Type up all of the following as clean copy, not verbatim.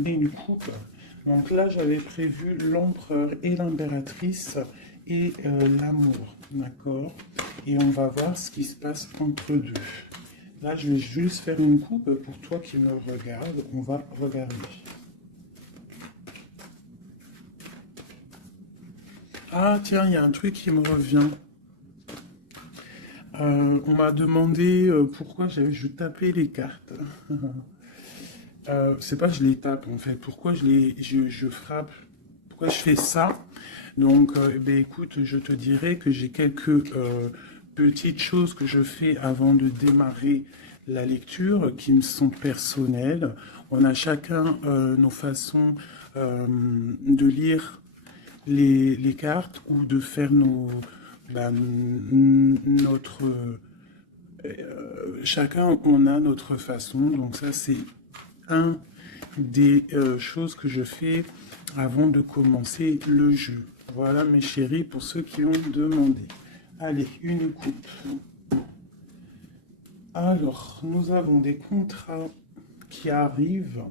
regarder une coupe. Donc là, j'avais prévu l'empereur et l'impératrice et l'amour, d'accord? Et on va voir ce qui se passe entre deux. Là, je vais juste faire une coupe pour toi qui me regarde. On va regarder. Ah, tiens, il y a un truc qui me revient. On m'a demandé pourquoi je tapais les cartes. C'est pas je les tape en fait. Pourquoi je frappe? Pourquoi je fais ça? Donc, ben, écoute, je te dirais que j'ai quelques petites choses que je fais avant de démarrer la lecture qui me sont personnelles. On a chacun nos façons de lire les cartes ou de faire notre chacun on a notre façon, donc ça c'est un des choses que je fais avant de commencer le jeu. Voilà mes chéris pour ceux qui ont demandé. Allez, une coupe. Alors, nous avons des contrats qui arrivent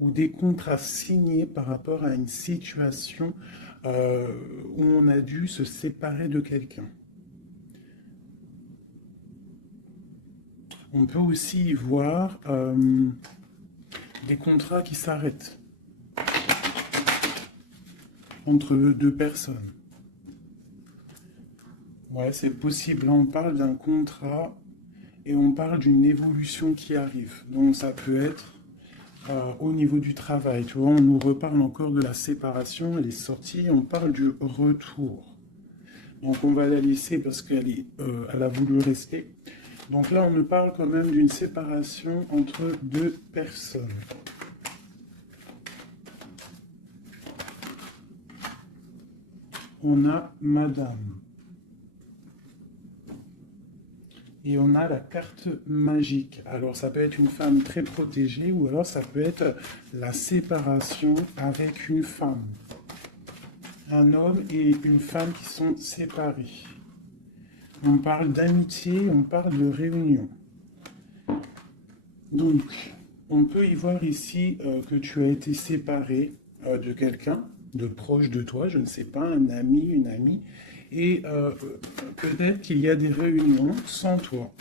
ou des contrats signés par rapport à une situation où on a dû se séparer de quelqu'un. On peut aussi y voir des contrats qui s'arrêtent entre deux personnes. Ouais, c'est possible. Là, on parle d'un contrat et on parle d'une évolution qui arrive. Donc, ça peut être au niveau du travail. Tu vois, on nous reparle encore de la séparation, elle est sortie, on parle du retour. Donc, on va la laisser parce elle a voulu rester. Donc là, on nous parle quand même d'une séparation entre deux personnes. On a Madame. Et on a la carte magique. Alors ça peut être une femme très protégée ou alors ça peut être la séparation avec une femme. Un homme et une femme qui sont séparés. On parle d'amitié, on parle de réunion. Donc, on peut y voir ici que tu as été séparé de quelqu'un, de proche de toi, je ne sais pas, un ami, une amie, et peut-être qu'il y a des réunions sans toi.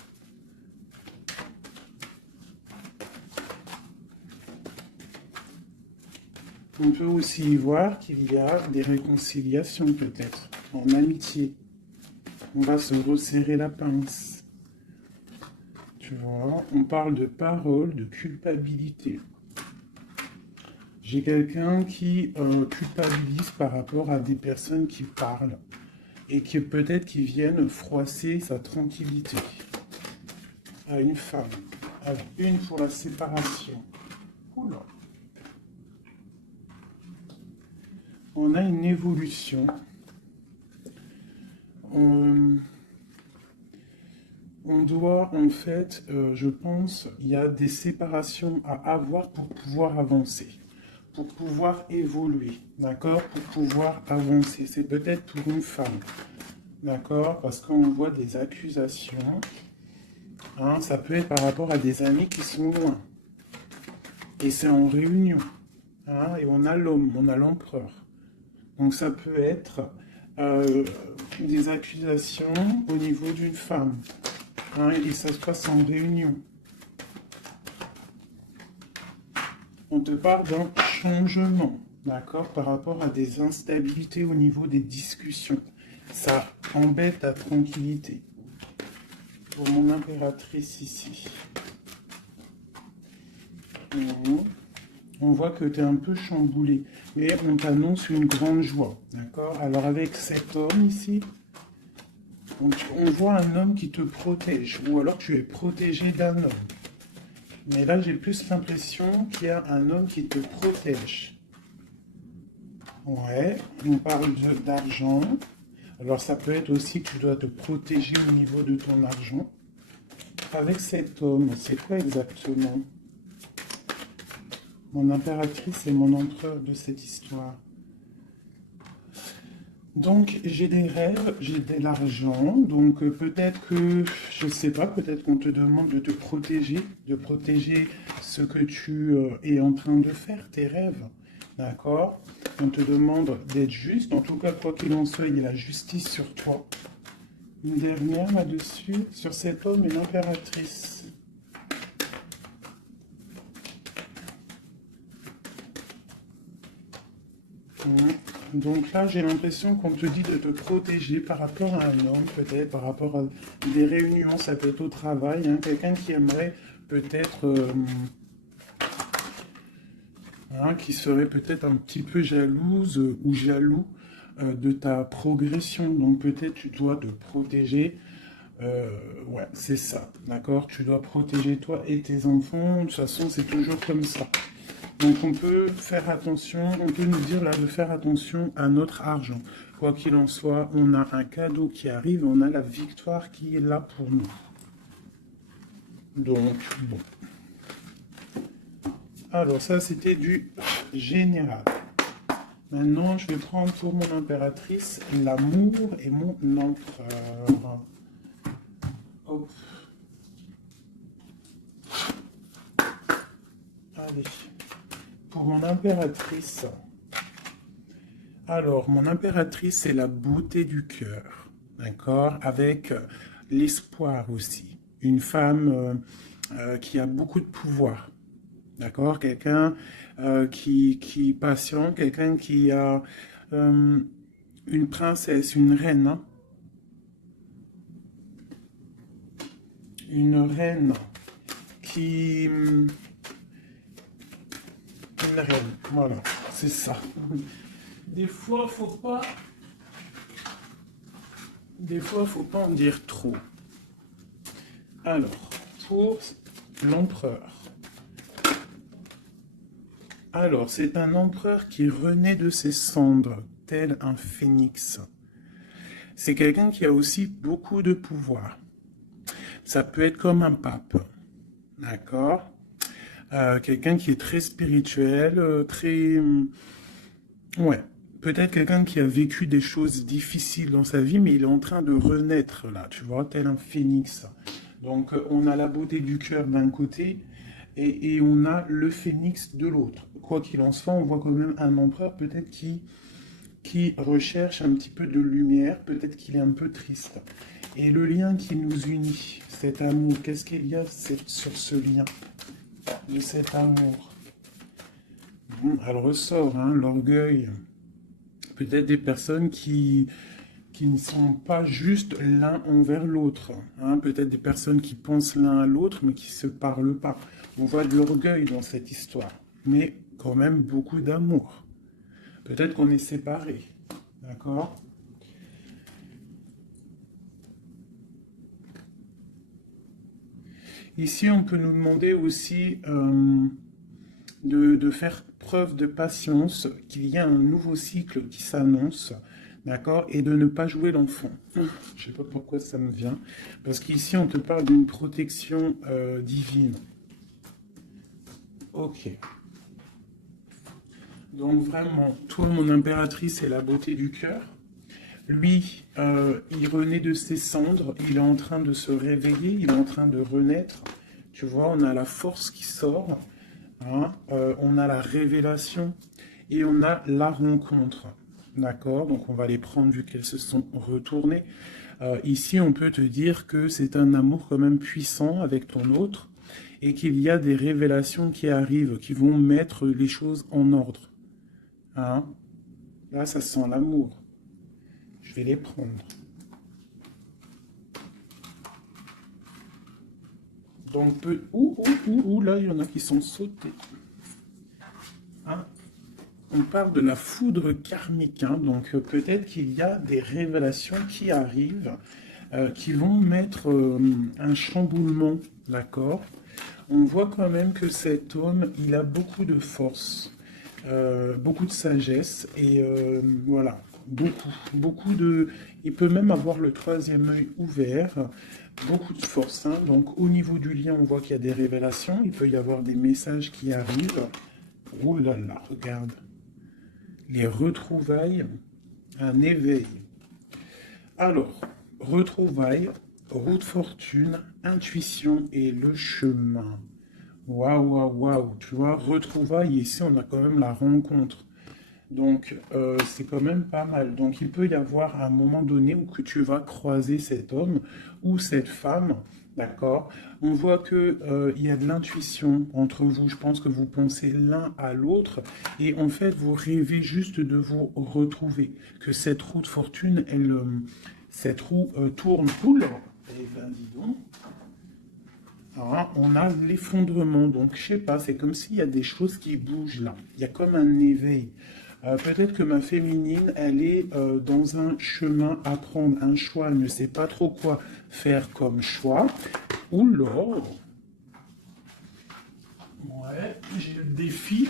On peut aussi y voir qu'il y a des réconciliations peut-être, en amitié. On va se resserrer la pince. Tu vois, on parle de parole, de culpabilité. J'ai quelqu'un qui culpabilise par rapport à des personnes qui parlent et qui peut-être qui viennent froisser sa tranquillité. À une femme. Allez, une pour la séparation. Oula. On a une évolution. On doit, en fait, je pense, il y a des séparations à avoir pour pouvoir avancer, pour pouvoir évoluer, d'accord, pour pouvoir avancer. C'est peut-être pour une femme, d'accord, parce qu'on voit des accusations. Hein, ça peut être par rapport à des amis qui sont loin. Et c'est en réunion. Hein, et on a l'homme, on a l'empereur. Donc ça peut être des accusations au niveau d'une femme. Hein, et ça se passe en réunion. On te parle d'un changement, d'accord, par rapport à des instabilités au niveau des discussions. Ça embête ta tranquillité. Pour mon impératrice ici. On voit que tu es un peu chamboulé, mais on t'annonce une grande joie, d'accord? Alors avec cet homme ici, on voit un homme qui te protège, ou alors tu es protégé d'un homme. Mais là, j'ai plus l'impression qu'il y a un homme qui te protège. Ouais, on parle d'argent. Alors ça peut être aussi que tu dois te protéger au niveau de ton argent. Avec cet homme, c'est quoi exactement? Mon impératrice et mon empereur de cette histoire. Donc, j'ai des rêves, j'ai de l'argent, donc peut-être que, je sais pas, peut-être qu'on te demande de protéger ce que tu es en train de faire, tes rêves, d'accord? On te demande d'être juste, en tout cas, quoi qu'il en soit, il y a la justice sur toi. Une dernière là-dessus, sur cet homme et l'impératrice. Donc là, j'ai l'impression qu'on te dit de te protéger par rapport à un homme, peut-être, par rapport à des réunions, ça peut être au travail, hein, quelqu'un qui aimerait peut-être, hein, qui serait peut-être un petit peu jalouse ou jaloux de ta progression. Donc peut-être tu dois te protéger. Ouais, c'est ça, d'accord? Tu dois protéger toi et tes enfants. De toute façon, c'est toujours comme ça. Donc on peut faire attention, on peut nous dire là de faire attention à notre argent. Quoi qu'il en soit, on a un cadeau qui arrive, on a la victoire qui est là pour nous. Donc, bon. Alors ça, c'était du général. Maintenant, je vais prendre pour mon impératrice l'amour et mon empereur. Hop. Allez. Pour mon impératrice. Alors, mon impératrice, c'est la beauté du cœur. D'accord? Avec l'espoir aussi. Une femme qui a beaucoup de pouvoir. D'accord? Quelqu'un qui patient, quelqu'un qui a une princesse, une reine. Hein? Une reine qui... Une reine, voilà, c'est ça. Des fois, faut pas... Des fois, faut pas en dire trop. Alors, pour l'empereur. Alors, c'est un empereur qui renaît de ses cendres, tel un phénix. C'est quelqu'un qui a aussi beaucoup de pouvoir. Ça peut être comme un pape, d'accord? Quelqu'un qui est très spirituel, très... Ouais, peut-être quelqu'un qui a vécu des choses difficiles dans sa vie, mais il est en train de renaître là, tu vois, tel un phénix. Donc, on a la beauté du cœur d'un côté et on a le phénix de l'autre. Quoi qu'il en soit, on voit quand même un empereur peut-être qui recherche un petit peu de lumière, peut-être qu'il est un peu triste. Et le lien qui nous unit, cet amour, qu'est-ce qu'il y a sur ce lien de cet amour? Elle ressort, hein, l'orgueil. Peut-être des personnes qui ne sont pas juste l'un envers l'autre. Hein, peut-être des personnes qui pensent l'un à l'autre, mais qui ne se parlent pas. On voit de l'orgueil dans cette histoire, mais quand même beaucoup d'amour. Peut-être qu'on est séparés, d'accord? Ici, on peut nous demander aussi de faire preuve de patience, qu'il y a un nouveau cycle qui s'annonce, d'accord, et de ne pas jouer l'enfant. Je ne sais pas pourquoi ça me vient, parce qu'ici, on te parle d'une protection divine. Ok. Donc vraiment, toi, mon impératrice, c'est la beauté du cœur. Lui, il renaît de ses cendres, il est en train de se réveiller, il est en train de renaître. Tu vois, on a la force qui sort, hein, on a la révélation et on a la rencontre. D'accord? Donc on va les prendre vu qu'elles se sont retournées. Ici, on peut te dire que c'est un amour quand même puissant avec ton autre et qu'il y a des révélations qui arrivent, qui vont mettre les choses en ordre. Hein? Là, ça sent l'amour. Je vais les prendre. Donc, là, il y en a qui sont sautés. Hein? On parle de la foudre karmique. Hein? Donc, peut-être qu'il y a des révélations qui arrivent, qui vont mettre un chamboulement, d'accord? On voit quand même que cet homme, il a beaucoup de force, beaucoup de sagesse, et voilà, beaucoup de... Il peut même avoir le troisième œil ouvert, beaucoup de force. Hein. Donc au niveau du lien, on voit qu'il y a des révélations, il peut y avoir des messages qui arrivent. Oh là là, regarde. Les retrouvailles, Un éveil. Alors, retrouvailles, route fortune, intuition et le chemin. Waouh, waouh, waouh. Tu vois, retrouvailles, ici, on a quand même la rencontre. Donc, c'est quand même pas mal. Donc, il peut y avoir un moment donné où que tu vas croiser cet homme ou cette femme, d'accord? On voit que il y a de l'intuition entre vous. Je pense que vous pensez l'un à l'autre et en fait, vous rêvez juste de vous retrouver. Que cette roue de fortune, cette roue tourne. Oula! Eh ben, dis donc. Alors, on a l'effondrement, donc je sais pas, c'est comme s'il y a des choses qui bougent là. Il y a comme un éveil. Peut-être que ma féminine, elle est dans un chemin à prendre, un choix, elle ne sait pas trop quoi faire comme choix. Oula! Ouais, j'ai le défi.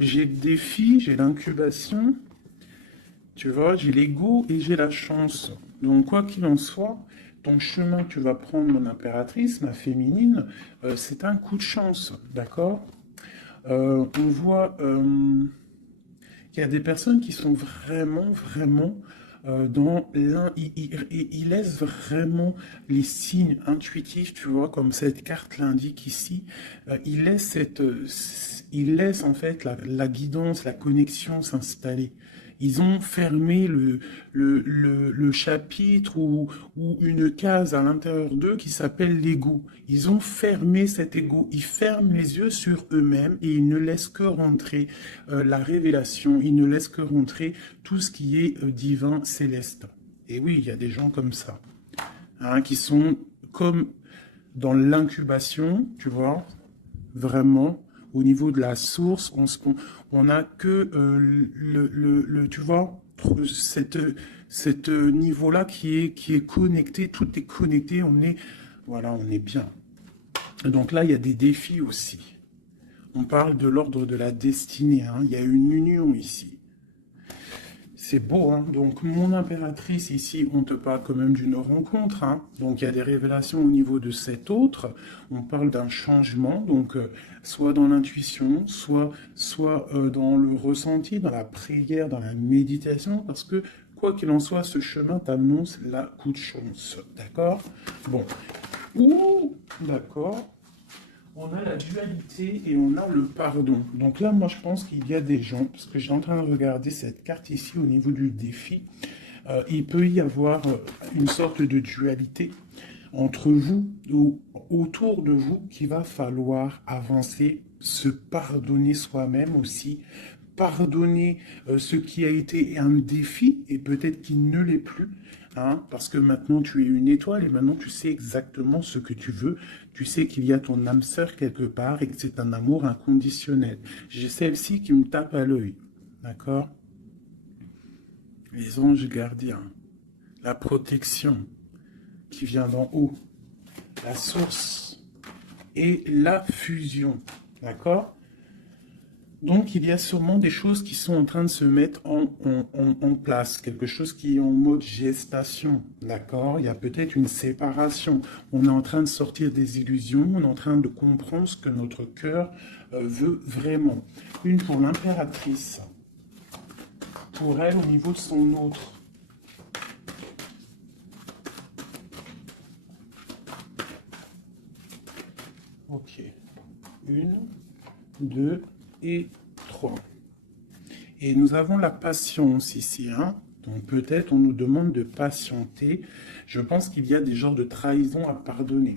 J'ai le défi, j'ai l'incubation. Tu vois, j'ai l'ego et j'ai la chance. Donc, quoi qu'il en soit, ton chemin que tu vas prendre, mon impératrice, ma féminine, c'est un coup de chance, d'accord? On voit qu'il y a des personnes qui sont vraiment, vraiment dans l'un, ils laissent vraiment les signes intuitifs, tu vois, comme cette carte l'indique ici. Ils laissent ils laissent en fait la guidance, la connexion s'installer. Ils ont fermé le chapitre ou une case à l'intérieur d'eux qui s'appelle l'ego. Ils ont fermé cet ego. Ils ferment les yeux sur eux-mêmes et ils ne laissent que rentrer la révélation. Ils ne laissent que rentrer tout ce qui est divin, céleste. Et oui, il y a des gens comme ça, hein, qui sont comme dans l'incubation, tu vois, vraiment, au niveau de la source, on a que tu vois, cette niveau-là qui est connecté, tout est connecté, voilà, on est bien. Donc là, il y a des défis aussi. On parle de l'ordre de la destinée, hein. Il y a une union ici. C'est beau, hein. Donc, mon impératrice, ici, on te parle quand même d'une rencontre, hein. Donc, il y a des révélations au niveau de cet autre. On parle d'un changement, donc, soit dans l'intuition, soit dans le ressenti, dans la prière, dans la méditation, parce que, quoi qu'il en soit, ce chemin t'annonce la coup de chance. D'accord? Bon. Ouh, d'accord. On a la dualité et on a le pardon. Donc là, moi, je pense qu'il y a des gens, parce que j'ai en train de regarder cette carte ici au niveau du défi, il peut y avoir une sorte de dualité entre vous ou autour de vous qu'il va falloir avancer, se pardonner soi-même aussi, pardonner ce qui a été un défi et peut-être qu'il ne l'est plus, hein, parce que maintenant tu es une étoile et maintenant tu sais exactement ce que tu veux, tu sais qu'il y a ton âme sœur quelque part et que c'est un amour inconditionnel. J'ai celle-ci qui me tape à l'œil, d'accord? Les anges gardiens, la protection qui vient d'en haut, la source et la fusion, d'accord? Donc, il y a sûrement des choses qui sont en train de se mettre en place, quelque chose qui est en mode gestation, d'accord? Il y a peut-être une séparation. On est en train de sortir des illusions, on est en train de comprendre ce que notre cœur veut vraiment. Une pour l'impératrice, pour elle au niveau de son autre. Ok. Une, deux et trois. Et nous avons la patience ici, hein. Donc peut-être on nous demande de patienter. Je pense qu'il y a des genres de trahison à pardonner.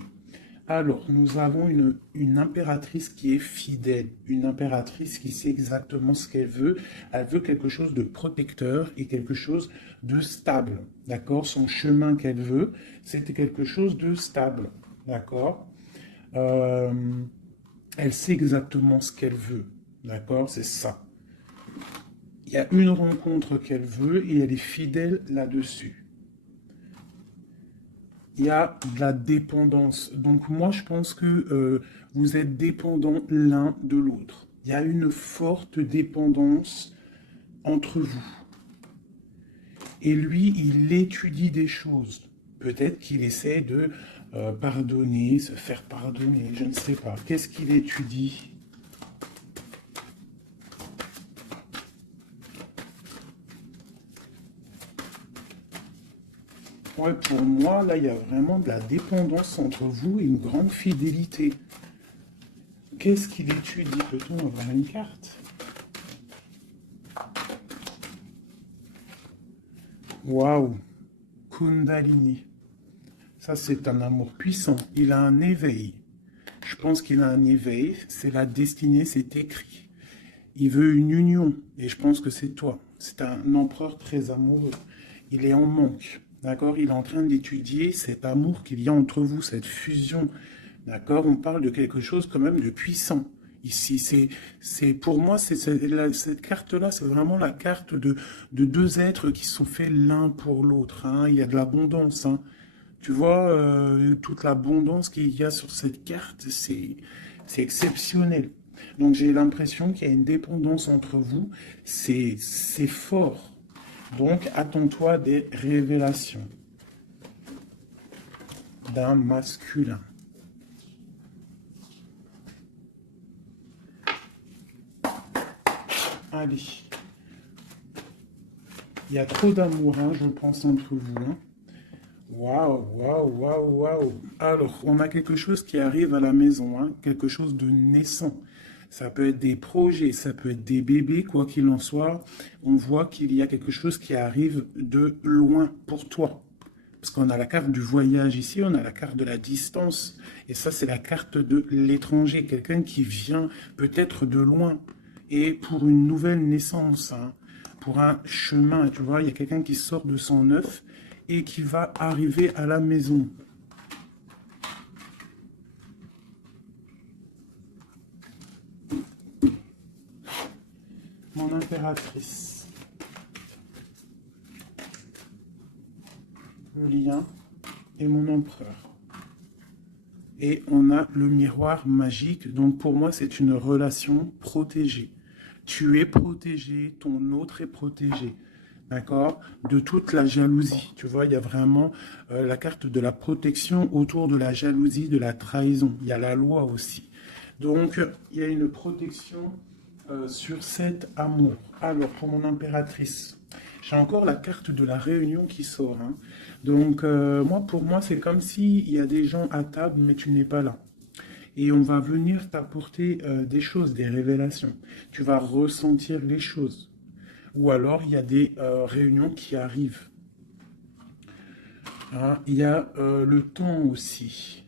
Alors, nous avons une impératrice qui est fidèle, une impératrice qui sait exactement ce qu'elle veut. Elle veut quelque chose de protecteur et quelque chose de stable, d'accord? Son chemin qu'elle veut, c'était quelque chose de stable, d'accord? Euh, Elle sait exactement ce qu'elle veut, d'accord? C'est ça. Il y a une rencontre qu'elle veut et elle est fidèle là-dessus. Il y a de la dépendance. Donc moi, je pense que vous êtes dépendants l'un de l'autre. Il y a une forte dépendance entre vous. Et lui, il étudie des choses. Peut-être qu'il essaie de pardonner, se faire pardonner, je ne sais pas. Qu'est-ce qu'il étudie? Ouais, pour moi, là, il y a vraiment de la dépendance entre vous et une grande fidélité. Qu'est-ce qu'il étudie? Peut-on avoir une carte? Waouh! Kundalini. Ça, c'est un amour puissant. Il a un éveil. Je pense qu'il a un éveil. C'est la destinée, c'est écrit. Il veut une union. Et je pense que c'est toi. C'est un empereur très amoureux. Il est en manque. D'accord? Il est en train d'étudier cet amour qu'il y a entre vous, cette fusion. D'accord? On parle de quelque chose quand même de puissant. Ici, pour moi, cette carte-là, c'est vraiment la carte de deux êtres qui sont faits l'un pour l'autre. Hein. Il y a de l'abondance. Hein. Tu vois, toute l'abondance qu'il y a sur cette carte, c'est exceptionnel. Donc j'ai l'impression qu'il y a une dépendance entre vous. C'est fort. Donc attends-toi des révélations d'un masculin. Allez. Il y a trop d'amour, hein, je pense, entre vous. Hein. Waouh, waouh, waouh, waouh. Alors, on a quelque chose qui arrive à la maison, hein, quelque chose de naissant. Ça peut être des projets, ça peut être des bébés, quoi qu'il en soit. On voit qu'il y a quelque chose qui arrive de loin pour toi. Parce qu'on a la carte du voyage ici, on a la carte de la distance. Et ça, c'est la carte de l'étranger, quelqu'un qui vient peut-être de loin. Et pour une nouvelle naissance, hein, pour un chemin, tu vois, il y a quelqu'un qui sort de son œuf et qui va arriver à la maison. Mon impératrice. Le lien et mon empereur. Et on a le miroir magique. Donc pour moi, c'est une relation protégée. Tu es protégé, ton autre est protégé. D'accord? De toute la jalousie. Tu vois, il y a vraiment la carte de la protection autour de la jalousie, de la trahison. Il y a la loi aussi. Donc, il y a une protection sur cet amour. Alors, pour mon impératrice, j'ai encore la carte de la réunion qui sort. Hein. Donc, pour moi, c'est comme s'il y a des gens à table, mais tu n'es pas là. Et on va venir t'apporter des choses, des révélations. Tu vas ressentir les choses. Ou alors, il y a des réunions qui arrivent. Hein, il y a le temps aussi.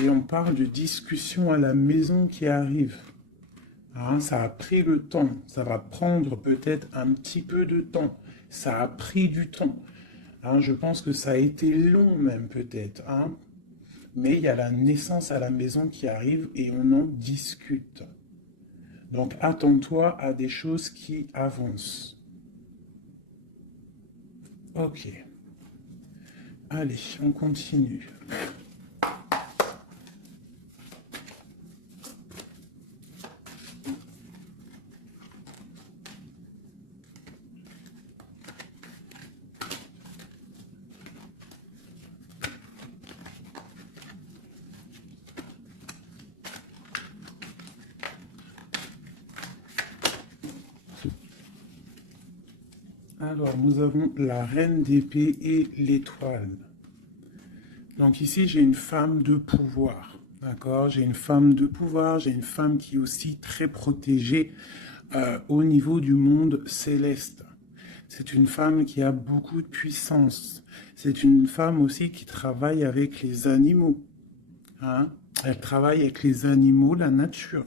Et on parle de discussion à la maison qui arrive. Hein, ça a pris le temps. Ça va prendre peut-être un petit peu de temps. Ça a pris du temps. Hein, je pense que ça a été long même peut-être. Hein. Mais il y a la naissance à la maison qui arrive et on en discute. Donc attends-toi à des choses qui avancent. Ok. Allez, on continue. Alors, nous avons la reine d'épée et l'étoile. Donc ici, j'ai une femme de pouvoir. D'accord? J'ai une femme de pouvoir, j'ai une femme qui est aussi très protégée au niveau du monde céleste. C'est une femme qui a beaucoup de puissance. C'est une femme aussi qui travaille avec les animaux. Hein? Elle travaille avec les animaux, la nature.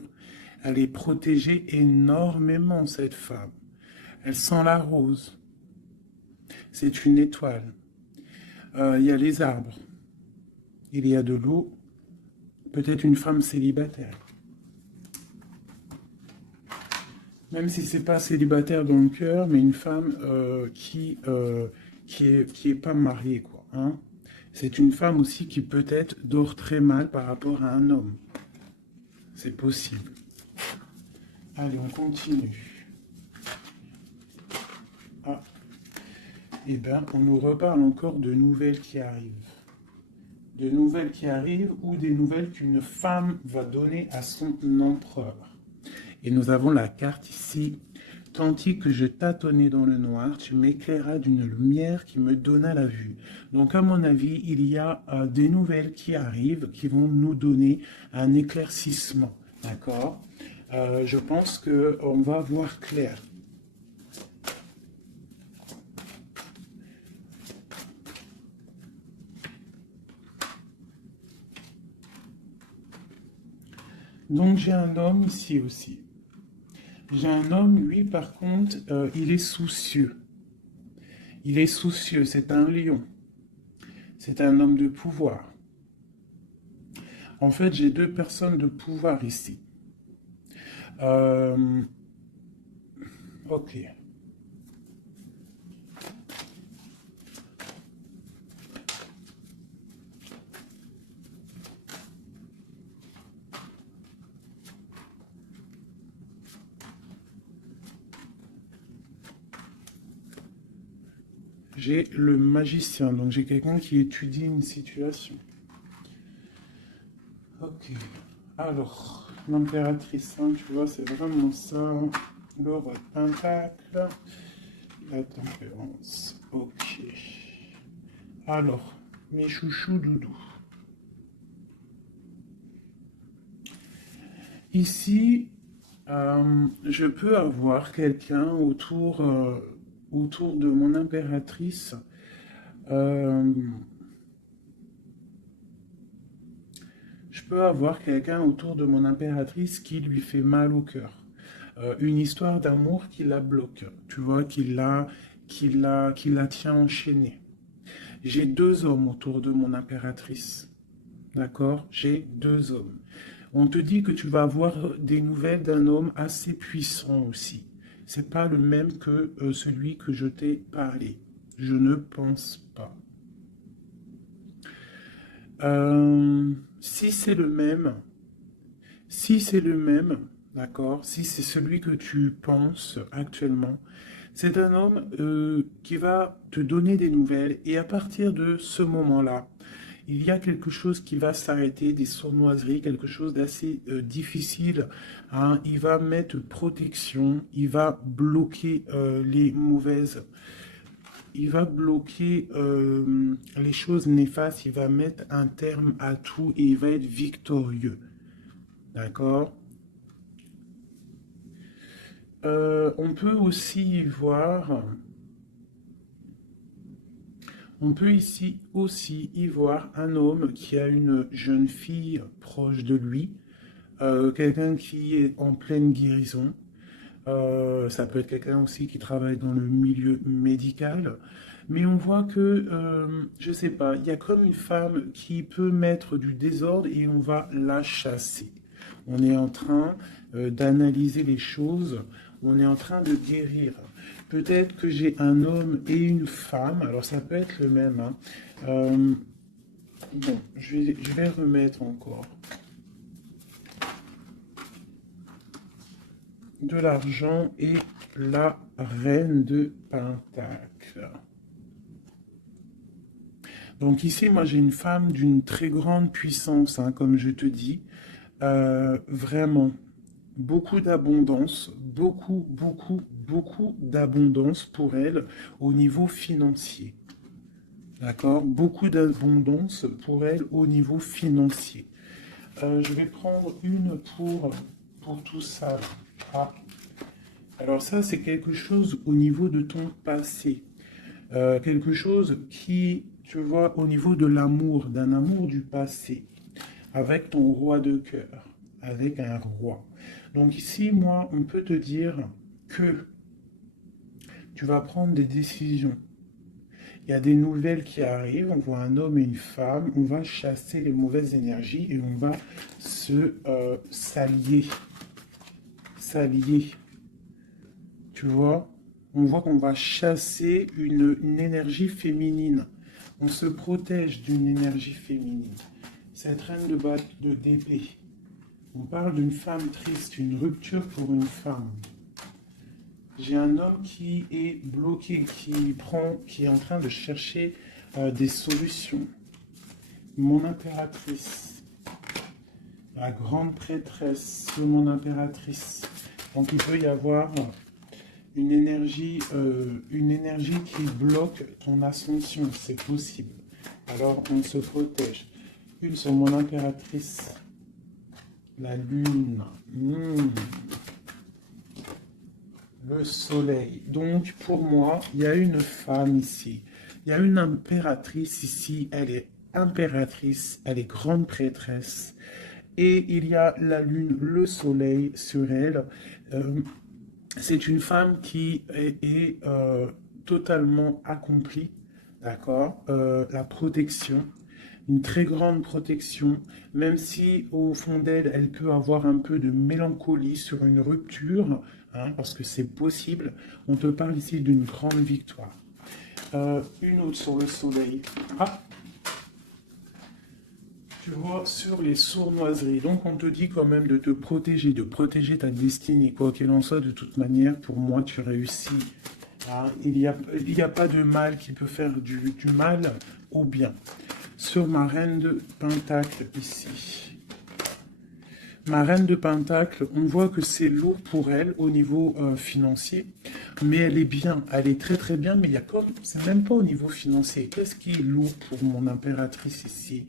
Elle est protégée énormément, cette femme. Elle sent la rose. C'est une étoile. Il y a les arbres. Il y a de l'eau. Peut-être une femme célibataire. Même si c'est pas célibataire dans le cœur, mais une femme qui est pas mariée, quoi. Hein. C'est une femme aussi qui peut-être dort très mal par rapport à un homme. C'est possible. Allez, on continue. Ah. Eh bien, on nous reparle encore de nouvelles qui arrivent. De nouvelles qui arrivent ou des nouvelles qu'une femme va donner à son empereur. Et nous avons la carte ici tandis que je tâtonnais dans le noir, tu m'éclairas d'une lumière qui me donna la vue. Donc, à mon avis, il y a des nouvelles qui arrivent, qui vont nous donner un éclaircissement. D'accord? Je pense qu'on va voir clair. Donc, j'ai un homme ici aussi. J'ai un homme, lui, par contre, il est soucieux. Il est soucieux, c'est un lion. C'est un homme de pouvoir. En fait, j'ai deux personnes de pouvoir ici. Ok. J'ai le magicien, donc j'ai quelqu'un qui étudie une situation. Ok. Alors, l'impératrice, hein, tu vois, c'est vraiment ça. Le roi de pentacle. La tempérance. Ok. Alors, mes chouchous doudous. Ici, je peux avoir quelqu'un autour de mon impératrice. Je peux avoir quelqu'un autour de mon impératrice qui lui fait mal au cœur. Une histoire d'amour qui la bloque, tu vois, qui la tient enchaînée. J'ai deux hommes autour de mon impératrice. D'accord? J'ai deux hommes. On te dit que tu vas avoir des nouvelles d'un homme assez puissant aussi. C'est pas le même que celui que je t'ai parlé. Je ne pense pas. Si c'est le même, d'accord, si c'est celui que tu penses actuellement, c'est un homme qui va te donner des nouvelles et à partir de ce moment-là, il y a quelque chose qui va s'arrêter, des sournoiseries, quelque chose d'assez difficile, hein. Il va mettre protection, il va bloquer les mauvaises, il va bloquer les choses néfastes, il va mettre un terme à tout et il va être victorieux. D'accord? On peut aussi y voir, on peut ici aussi y voir un homme qui a une jeune fille proche de lui, quelqu'un qui est en pleine guérison. Ça peut être quelqu'un aussi qui travaille dans le milieu médical. Mais on voit que, je sais pas, il y a comme une femme qui peut mettre du désordre et on va la chasser. On est en train d'analyser les choses, on est en train de guérir. Peut-être que j'ai un homme et une femme, alors ça peut être le même, hein. Bon, je vais remettre encore de l'argent et la reine de Pentacle. Donc ici, moi j'ai une femme d'une très grande puissance, hein, comme je te dis. Vraiment, beaucoup d'abondance, beaucoup d'abondance pour elle au niveau financier. D'accord? Beaucoup d'abondance pour elle au niveau financier. Je vais prendre une pour tout ça. Ah. Alors ça, c'est quelque chose au niveau de ton passé. Quelque chose qui, tu vois, au niveau de l'amour, d'un amour du passé, avec ton roi de cœur, avec un roi. Donc ici, moi, on peut te dire que tu vas prendre des décisions. Il y a des nouvelles qui arrivent, on voit un homme et une femme, on va chasser les mauvaises énergies et on va s'allier. S'allier. Tu vois? On voit qu'on va chasser une énergie féminine. On se protège d'une énergie féminine. Cette reine d'épée. On parle d'une femme triste, une rupture pour une femme. J'ai un homme qui est bloqué, qui est en train de chercher des solutions. Mon impératrice, la grande prêtresse de mon impératrice. Donc il peut y avoir une énergie qui bloque ton ascension, c'est possible. Alors on se protège. Une sur mon impératrice, la lune, le soleil. Donc pour moi, il y a une femme ici. Il y a une impératrice ici, elle est impératrice, elle est grande prêtresse. Et il y a la lune, le soleil sur elle. C'est une femme qui est totalement accomplie, d'accord? La protection, une très grande protection, même si au fond d'elle, elle peut avoir un peu de mélancolie sur une rupture, hein, parce que c'est possible. On te parle ici d'une grande victoire. Une autre sur le soleil. Ah, tu vois, sur les sournoiseries. Donc, on te dit quand même de te protéger, de protéger ta destinée. Quoi qu'il en soit, de toute manière, pour moi, tu réussis. Ah, il n'y a pas de mal qui peut faire du mal au bien. Sur ma reine de Pentacle, ici. Ma reine de Pentacle, on voit que c'est lourd pour elle au niveau financier. Mais elle est bien, elle est très très bien. Mais il y a comme, c'est même pas au niveau financier. Qu'est-ce qui est lourd pour mon impératrice ici?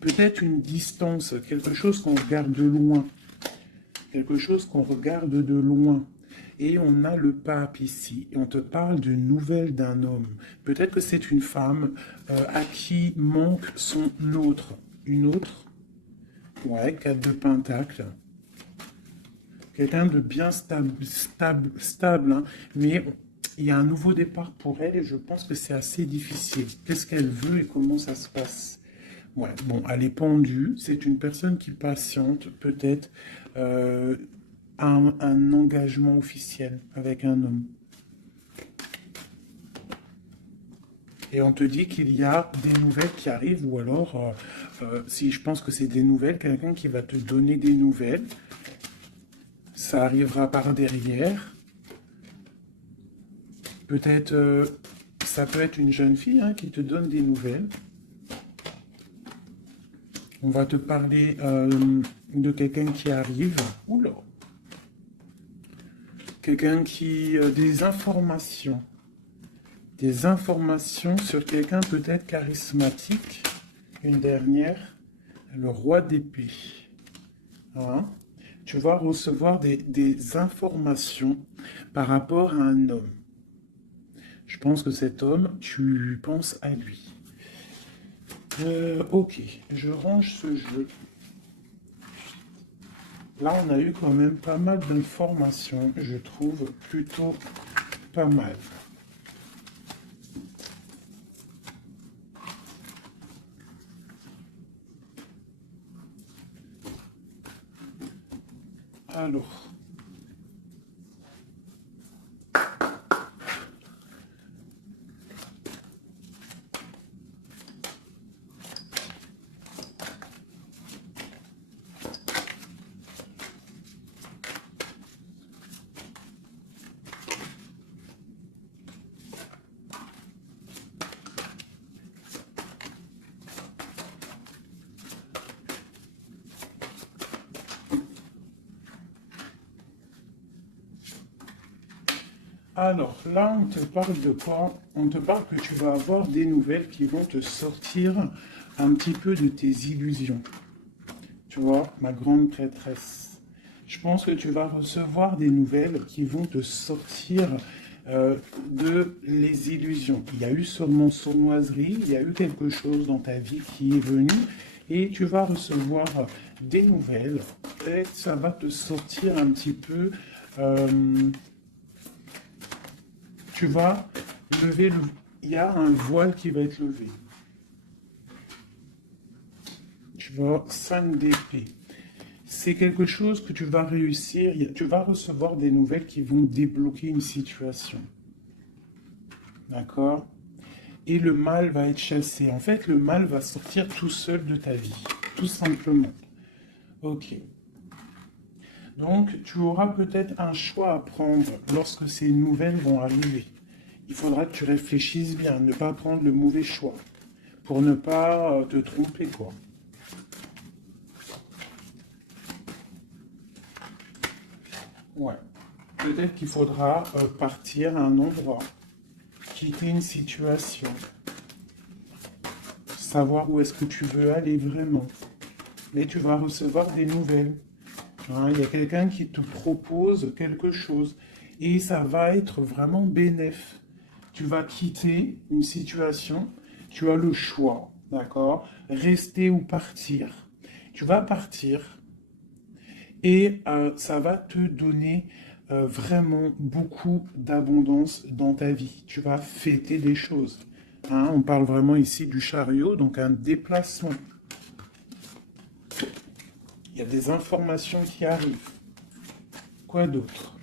Peut-être une distance, quelque chose qu'on regarde de loin. Quelque chose qu'on regarde de loin. Et on a le pape ici. Et on te parle de nouvelles d'un homme. Peut-être que c'est une femme à qui manque son autre. Une autre. Ouais, 4 de Pentacle. Quelqu'un de bien stable, hein. Mais il y a un nouveau départ pour elle et je pense que c'est assez difficile. Qu'est-ce qu'elle veut et comment ça se passe? Ouais, bon, elle est pendue. C'est une personne qui patiente, peut-être un engagement officiel avec un homme. Et on te dit qu'il y a des nouvelles qui arrivent, ou alors, si je pense que c'est des nouvelles, quelqu'un qui va te donner des nouvelles. Ça arrivera par derrière. Peut-être, ça peut être une jeune fille hein, qui te donne des nouvelles. On va te parler de quelqu'un qui arrive. Oula. Quelqu'un qui... des informations. Des informations sur quelqu'un peut-être charismatique. Une dernière. Le roi d'épée. Hein? Tu vas recevoir des informations par rapport à un homme. Je pense que cet homme, tu penses à lui. Ok, je range ce jeu. Là, on a eu quand même pas mal d'informations, je trouve plutôt pas mal. Alors, là, on te parle de quoi? On te parle que tu vas avoir des nouvelles qui vont te sortir un petit peu de tes illusions. Tu vois, ma grande prêtresse. Je pense que tu vas recevoir des nouvelles qui vont te sortir de les illusions. Il y a eu sûrement sournoiserie, il y a eu quelque chose dans ta vie qui est venu et tu vas recevoir des nouvelles et ça va te sortir un petit peu... tu vas lever le... Il y a un voile qui va être levé. Tu vois, 5 d'épée. C'est quelque chose que tu vas réussir. Tu vas recevoir des nouvelles qui vont débloquer une situation. D'accord? Et le mal va être chassé. En fait, le mal va sortir tout seul de ta vie. Tout simplement. Ok. Donc, tu auras peut-être un choix à prendre lorsque ces nouvelles vont arriver. Il faudra que tu réfléchisses bien, ne pas prendre le mauvais choix, pour ne pas te tromper, quoi. Ouais. Peut-être qu'il faudra partir à un endroit, quitter une situation, savoir où est-ce que tu veux aller vraiment. Mais tu vas recevoir des nouvelles. Hein, il y a quelqu'un qui te propose quelque chose et ça va être vraiment bénéf. Tu vas quitter une situation, tu as le choix, d'accord? Rester ou partir. Tu vas partir et ça va te donner vraiment beaucoup d'abondance dans ta vie. Tu vas fêter des choses. Hein, on parle vraiment ici du chariot, donc un déplacement. Il y a des informations qui arrivent. Quoi d'autre?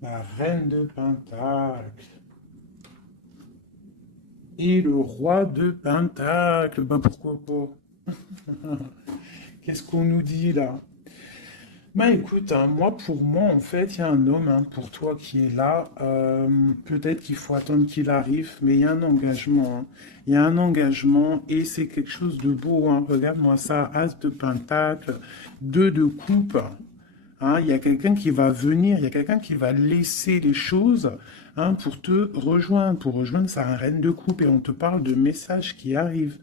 La reine de Pentacle. Et le roi de Pentacle. Ben pourquoi pas? Qu'est-ce qu'on nous dit là? Bah écoute, hein, pour moi, en fait, il y a un homme hein, pour toi qui est là. Peut-être qu'il faut attendre qu'il arrive, mais il y a un engagement. Hein. Il y a un engagement et c'est quelque chose de beau. Hein. Regarde-moi ça, As de Pentacle, 2 de coupe. Hein. Il y a quelqu'un qui va venir, il y a quelqu'un qui va laisser les choses hein, pour te rejoindre. Pour rejoindre, c'est un reine de coupe et on te parle de messages qui arrivent.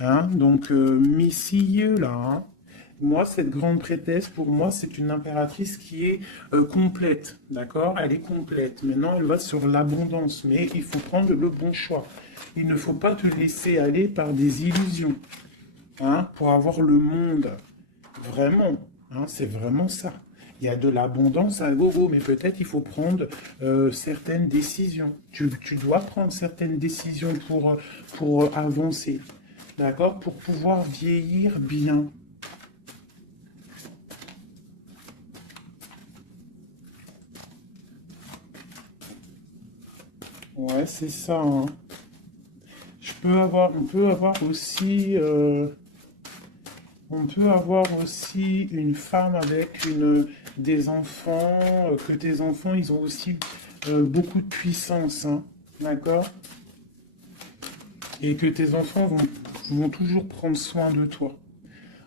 Hein. Donc, messieurs là. Hein. Moi, cette grande prêtresse, pour moi, c'est une impératrice qui est complète, d'accord? Elle est complète. Maintenant, elle va sur l'abondance, mais il faut prendre le bon choix. Il ne faut pas te laisser aller par des illusions, hein, pour avoir le monde. Vraiment, hein, c'est vraiment ça. Il y a de l'abondance à gogo, mais peut-être il faut prendre certaines décisions. Tu dois prendre certaines décisions pour avancer, d'accord? Pour pouvoir vieillir bien. Ouais, c'est ça. Hein. On peut avoir aussi, on peut avoir aussi une femme avec des enfants, que tes enfants, ils ont aussi beaucoup de puissance, hein, d'accord? Et que tes enfants vont toujours prendre soin de toi.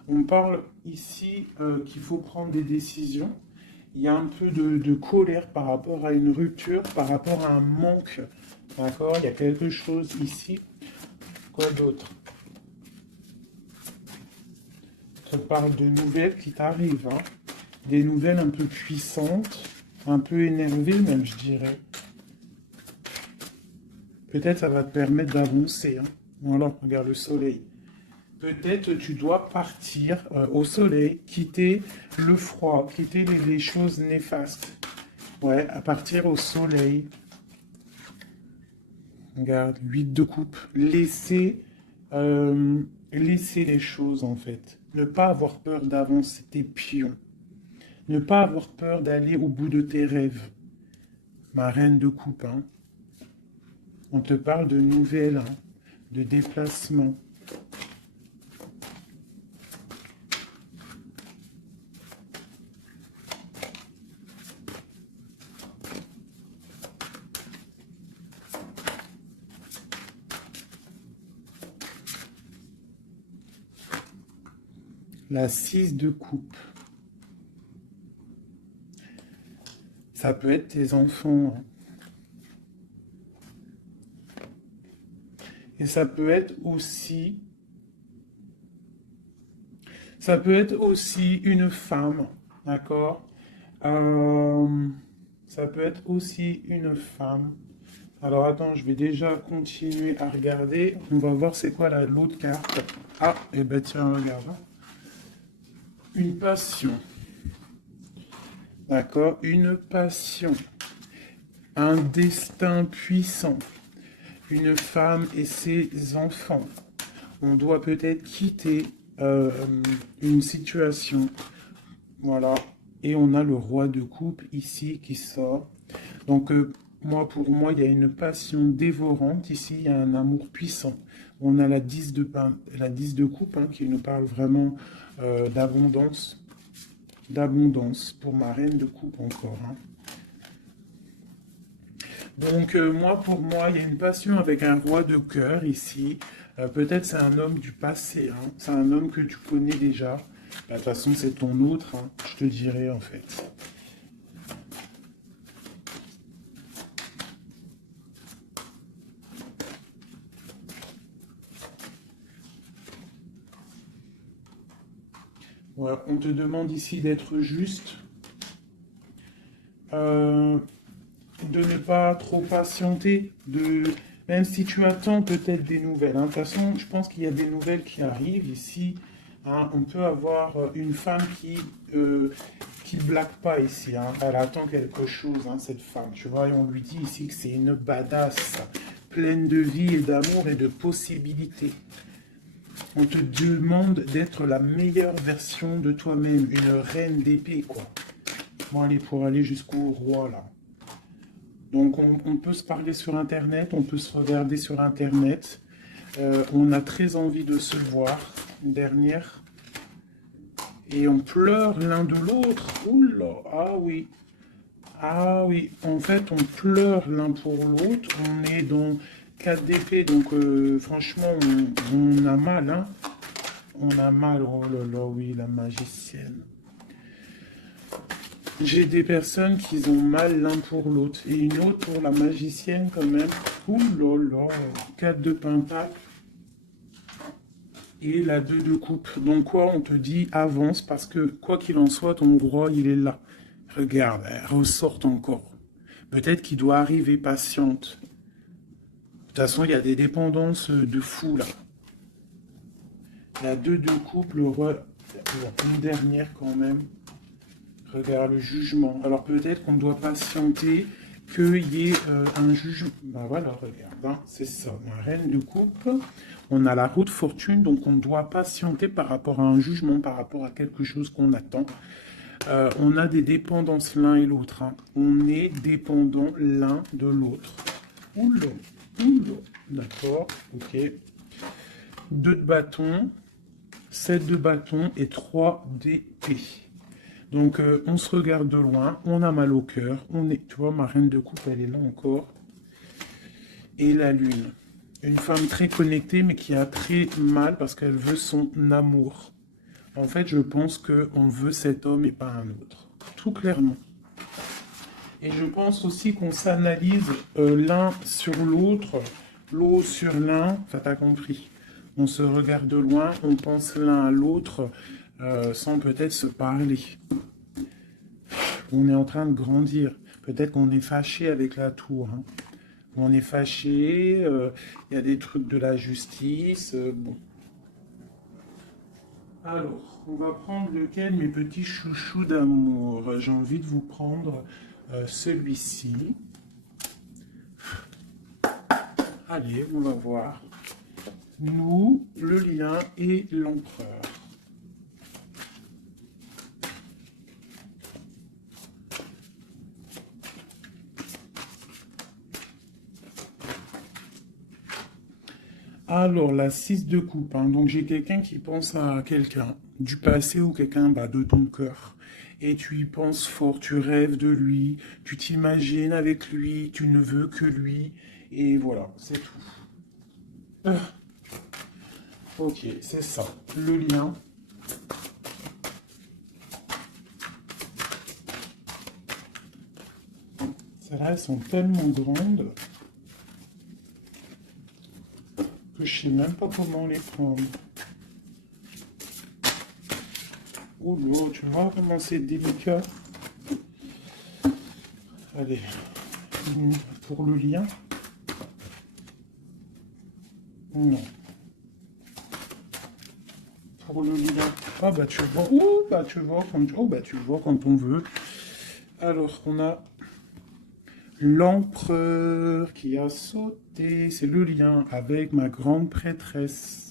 On parle ici qu'il faut prendre des décisions. Il y a un peu de colère par rapport à une rupture, par rapport à un manque. D'accord? Il y a quelque chose ici. Quoi d'autre? On parle de nouvelles qui t'arrivent. Hein? Des nouvelles un peu puissantes, un peu énervées même, je dirais. Peut-être ça va te permettre d'avancer. Hein? Voilà, regarde le soleil. Peut-être tu dois partir au soleil, quitter le froid, quitter les choses néfastes. Ouais, à partir au soleil. Regarde, 8 de coupe. Laisser les choses en fait. Ne pas avoir peur d'avancer tes pions. Ne pas avoir peur d'aller au bout de tes rêves. Ma reine de coupe, hein. On te parle de nouvelles, hein, de déplacements. La 6 de coupe. Ça peut être tes enfants. Hein. Et ça peut être aussi une femme, d'accord? Ça peut être aussi une femme. Alors attends, je vais déjà continuer à regarder. On va voir c'est quoi l'autre carte. Ah, et ben tiens, regarde. Une passion. D'accord? Une passion. Un destin puissant. Une femme et ses enfants. On doit peut-être quitter une situation. Voilà. Et on a le roi de coupe ici qui sort. Donc, pour moi, il y a une passion dévorante. Ici, il y a un amour puissant. On a la 10 de coupe hein, qui nous parle vraiment d'abondance. D'abondance pour ma reine de coupe encore. Hein. Donc, moi, pour moi, il y a une passion avec un roi de cœur ici. Peut-être c'est un homme du passé, hein. C'est un homme que tu connais déjà. Bah, de toute façon, c'est ton autre, hein, je te dirais en fait. Ouais, on te demande ici d'être juste, euh, de ne pas trop patienter, même si tu attends peut-être des nouvelles, hein. De toute façon, je pense qu'il y a des nouvelles qui arrivent ici, hein. On peut avoir une femme qui blague pas ici, hein. Elle attend quelque chose, hein, cette femme. Tu vois, et on lui dit ici que c'est une badass, pleine de vie et d'amour et de possibilités. On te demande d'être la meilleure version de toi-même, une reine d'épée, quoi. Bon, allez, pour aller jusqu'au roi, là. Donc, on peut se parler sur Internet, on peut se regarder sur Internet. On a très envie de se voir, une dernière. Et on pleure l'un de l'autre. Oula, ah oui. Ah oui, en fait, on pleure l'un pour l'autre. On est dans 4 d'épée, donc franchement, on a mal, hein. On a mal, oh là là, oui, la magicienne. J'ai des personnes qui ont mal l'un pour l'autre. Et une autre pour la magicienne quand même. Ouh là là, 4 de pentacle. Et la 2 de coupe. Donc quoi, on te dit avance parce que quoi qu'il en soit, ton roi, il est là. Regarde, elle ressort encore. Peut-être qu'il doit arriver patiente. De toute façon, il y a des dépendances de fou là. La 2 de coupe, le roi, une dernière quand même. Regarde le jugement. Alors peut-être qu'on doit patienter qu'il y ait un jugement. Ben voilà, regarde, hein, c'est ça. La reine de coupe. On a la roue de fortune, donc on doit patienter par rapport à un jugement, par rapport à quelque chose qu'on attend. On a des dépendances l'un et l'autre, hein. On est dépendant l'un de l'autre. Oula, oula. D'accord, ok. 2 de bâton, 7 de bâton et 3 d'épée. Donc, on se regarde de loin, on a mal au cœur, tu vois, ma reine de coupe, elle est là encore. Et la lune. Une femme très connectée, mais qui a très mal parce qu'elle veut son amour. En fait, je pense qu'on veut cet homme et pas un autre. Tout clairement. Et je pense aussi qu'on s'analyse l'un sur l'autre, l'autre sur l'un, enfin, t'as compris. On se regarde de loin, on pense l'un à l'autre, sans peut-être se parler. On est en train de grandir. Peut-être qu'on est fâché avec la tour, hein. On est fâché, il y a des trucs de la justice. Bon. Alors, on va prendre lequel, mes petits chouchous d'amour? J'ai envie de vous prendre celui-ci. Allez, on va voir. Nous, le lien et l'empereur. Alors, la 6 de coupe, hein. Donc, j'ai quelqu'un qui pense à quelqu'un du passé ou quelqu'un de ton cœur. Et tu y penses fort, tu rêves de lui, tu t'imagines avec lui, tu ne veux que lui. Et voilà, c'est tout. Euh, ok, c'est ça. Le lien. Celles-là, elles sont tellement grandes que je sais même pas comment les prendre. Oh là, tu vois comment c'est délicat. Allez, pour le lien. Non. Pour le lien. Ah bah tu vois. Oh bah tu vois quand, oh, bah, tu vois quand on veut. Alors on a l'empereur qui a sauté. C'est le lien avec ma grande prêtresse.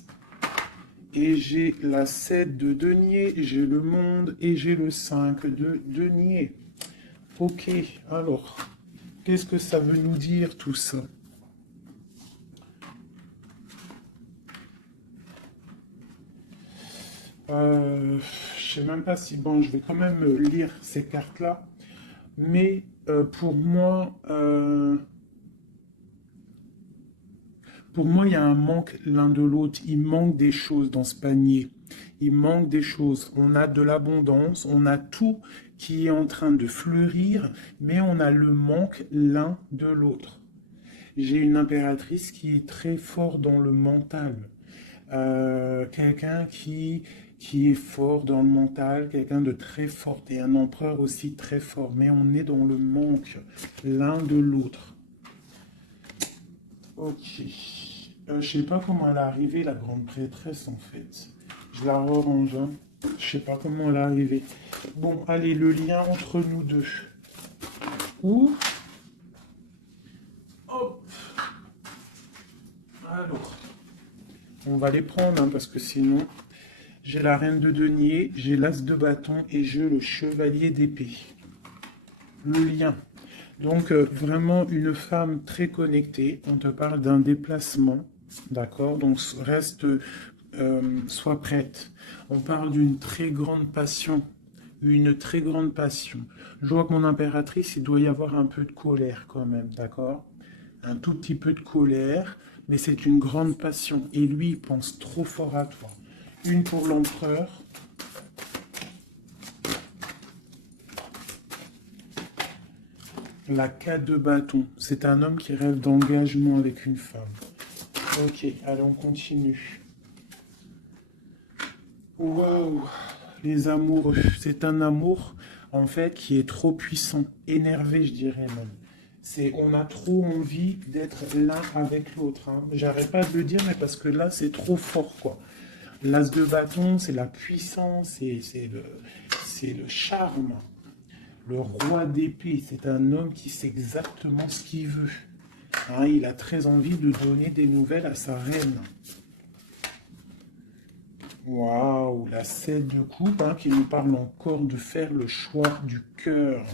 Et j'ai la 7 de denier, j'ai le monde et j'ai le 5 de denier. Ok, alors, qu'est-ce que ça veut nous dire tout ça? Je sais même pas si, bon, je vais quand même lire ces cartes-là. Mais pour moi, Pour moi, il y a un manque l'un de l'autre. Il manque des choses dans ce panier. Il manque des choses. On a de l'abondance, on a tout qui est en train de fleurir, mais on a le manque l'un de l'autre. J'ai une impératrice qui est très fort dans le mental. Quelqu'un qui est fort dans le mental, quelqu'un de très fort, et un empereur aussi très fort. Mais on est dans le manque l'un de l'autre. Ok. Je sais pas comment elle est arrivée, la grande prêtresse, en fait. Je la rerange, hein. Je sais pas comment elle est arrivée. Bon, allez, le lien entre nous deux. Ouh. Hop. Alors, on va les prendre, hein, parce que sinon, j'ai la reine de denier, j'ai l'as de bâton et j'ai le chevalier d'épée. Le lien. Donc, vraiment une femme très connectée. On te parle d'un déplacement, d'accord? Donc, reste, sois prête. On parle d'une très grande passion. Une très grande passion. Je vois que mon impératrice, il doit y avoir un peu de colère quand même, d'accord? Un tout petit peu de colère, mais c'est une grande passion. Et lui, il pense trop fort à toi. Une pour l'empereur. La 4 de bâton. C'est un homme qui rêve d'engagement avec une femme. Ok, allez, on continue. Waouh, les amoureux. C'est un amour, en fait, qui est trop puissant. Énervé, je dirais même. On a trop envie d'être l'un avec l'autre, hein. J'arrête pas de le dire, mais parce que là, c'est trop fort, quoi. L'as de bâton, c'est la puissance, c'est le charme. Le roi d'épée, c'est un homme qui sait exactement ce qu'il veut. Hein, il a très envie de donner des nouvelles à sa reine. Waouh, la 7 de coupe, hein, qui nous parle encore de faire le choix du cœur.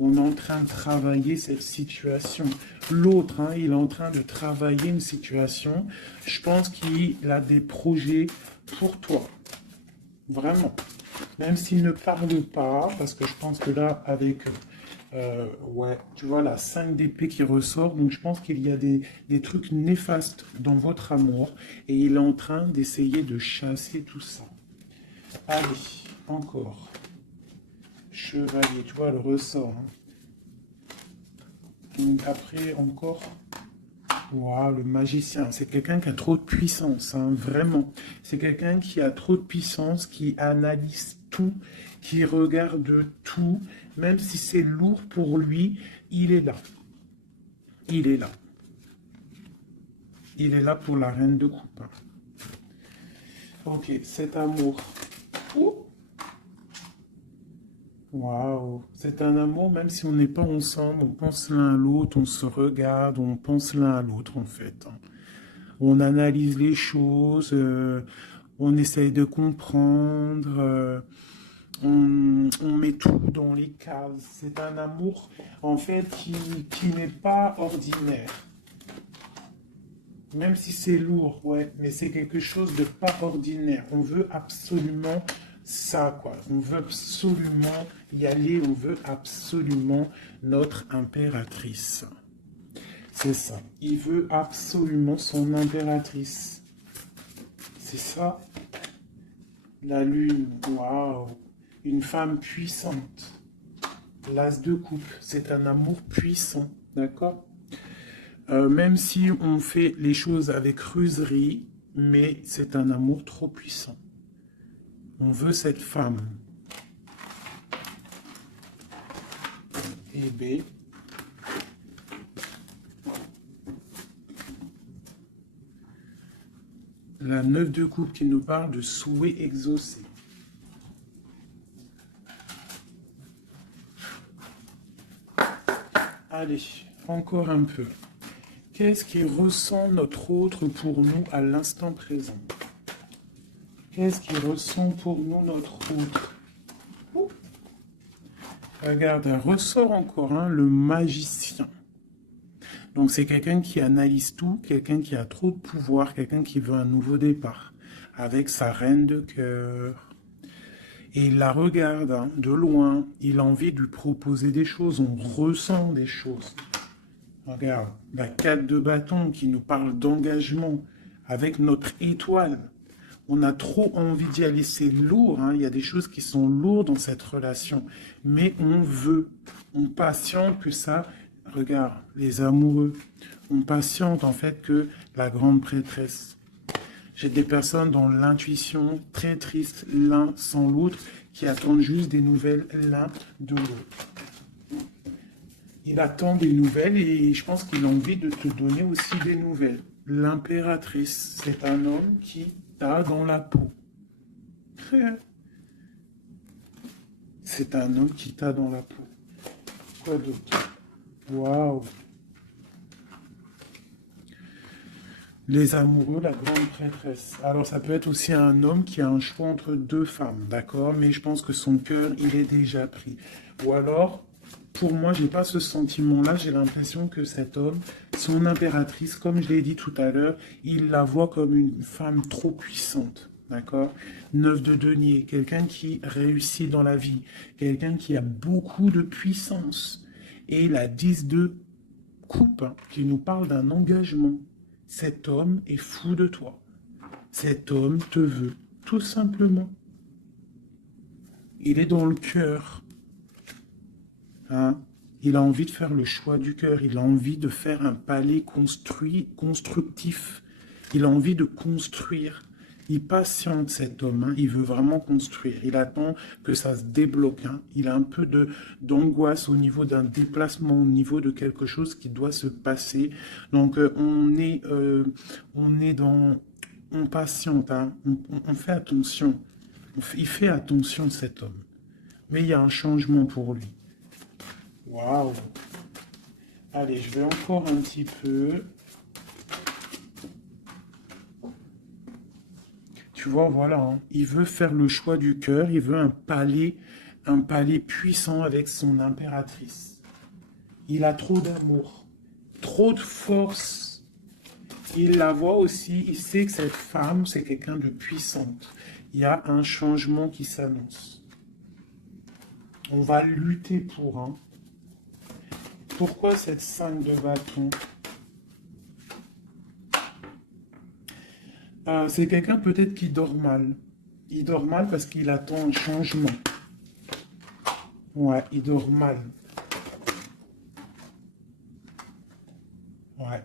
On est en train de travailler cette situation. L'autre, hein, il est en train de travailler une situation. Je pense qu'il a des projets pour toi. Vraiment. Même s'il ne parle pas, parce que je pense que là, avec, ouais, tu vois, la 5 d'épée qui ressort, donc je pense qu'il y a des trucs néfastes dans votre amour, et il est en train d'essayer de chasser tout ça. Allez, encore. Chevalier, tu vois, le ressort. Hein. Donc après, encore... Waouh, le magicien, c'est quelqu'un qui a trop de puissance, hein, vraiment. C'est quelqu'un qui a trop de puissance, qui analyse tout, qui regarde tout, même si c'est lourd pour lui, il est là. Il est là. Il est là pour la reine de coupe. Ok, cet amour. Waouh, c'est un amour, même si on n'est pas ensemble, on pense l'un à l'autre, on se regarde, on pense l'un à l'autre en fait. On analyse les choses, on essaye de comprendre, on met tout dans les cases. C'est un amour en fait qui n'est pas ordinaire. Même si c'est lourd, ouais, mais c'est quelque chose de pas ordinaire. On veut absolument ça, quoi. On veut absolument y aller, on veut absolument notre impératrice. C'est ça. Il veut absolument son impératrice. C'est ça. La lune, waouh. Une femme puissante. L'as de coupe, c'est un amour puissant, d'accord? Même si on fait les choses avec ruserie, mais c'est un amour trop puissant. On veut cette femme. Et B. La 9 de coupe qui nous parle de souhait exaucé. Allez, encore un peu. Qu'est-ce qui ressent notre autre pour nous à l'instant présent? Qu'est-ce qui ressent pour nous notre autre? Ouh. Regarde, elle ressort encore, hein, le magicien. Donc c'est quelqu'un qui analyse tout, quelqu'un qui a trop de pouvoir, quelqu'un qui veut un nouveau départ, avec sa reine de cœur. Et il la regarde, hein, de loin, il a envie de lui proposer des choses, on ressent des choses. Regarde, la 4 de bâton qui nous parle d'engagement avec notre étoile. On a trop envie d'y aller, c'est lourd, hein. Il y a des choses qui sont lourdes dans cette relation. Mais on patiente que ça, regarde, les amoureux, on patiente en fait que la grande prêtresse. J'ai des personnes dans l'intuition très triste l'un sans l'autre qui attendent juste des nouvelles l'un de l'autre. Il attend des nouvelles et je pense qu'il a envie de te donner aussi des nouvelles. L'impératrice, c'est un homme qui t'a dans la peau. C'est un homme qui t'a dans la peau. Quoi d'autre? Waouh! Les amoureux, la grande prêtresse. Alors, ça peut être aussi un homme qui a un choix entre deux femmes, d'accord? Mais je pense que son cœur, il est déjà pris. Ou alors, pour moi, j'ai pas ce sentiment-là. J'ai l'impression que cet homme, son impératrice, comme je l'ai dit tout à l'heure, il la voit comme une femme trop puissante, d'accord? 9 de denier, quelqu'un qui réussit dans la vie, quelqu'un qui a beaucoup de puissance. Et la 10 de coupe, hein, qui nous parle d'un engagement. Cet homme est fou de toi. Cet homme te veut, tout simplement. Il est dans le cœur. Hein? Il a envie de faire le choix du cœur. Il a envie de faire un palais constructif. Il a envie de construire. Il patiente, cet homme. Hein? Il veut vraiment construire. Il attend que ça se débloque. Hein? Il a un peu d'angoisse au niveau d'un déplacement, au niveau de quelque chose qui doit se passer. Donc, on est dans... On patiente. Hein? On fait attention. Il fait attention, cet homme. Mais il y a un changement pour lui. Waouh! Allez, je vais encore un petit peu... Tu vois, voilà, hein. Il veut faire le choix du cœur, il veut un palais puissant avec son impératrice. Il a trop d'amour, trop de force. Il la voit aussi, il sait que cette femme, c'est quelqu'un de puissante. Il y a un changement qui s'annonce. On va lutter pour un. Pourquoi cette 5 de bâton? C'est quelqu'un peut-être qui dort mal. Il dort mal parce qu'il attend un changement. Ouais, il dort mal. Ouais,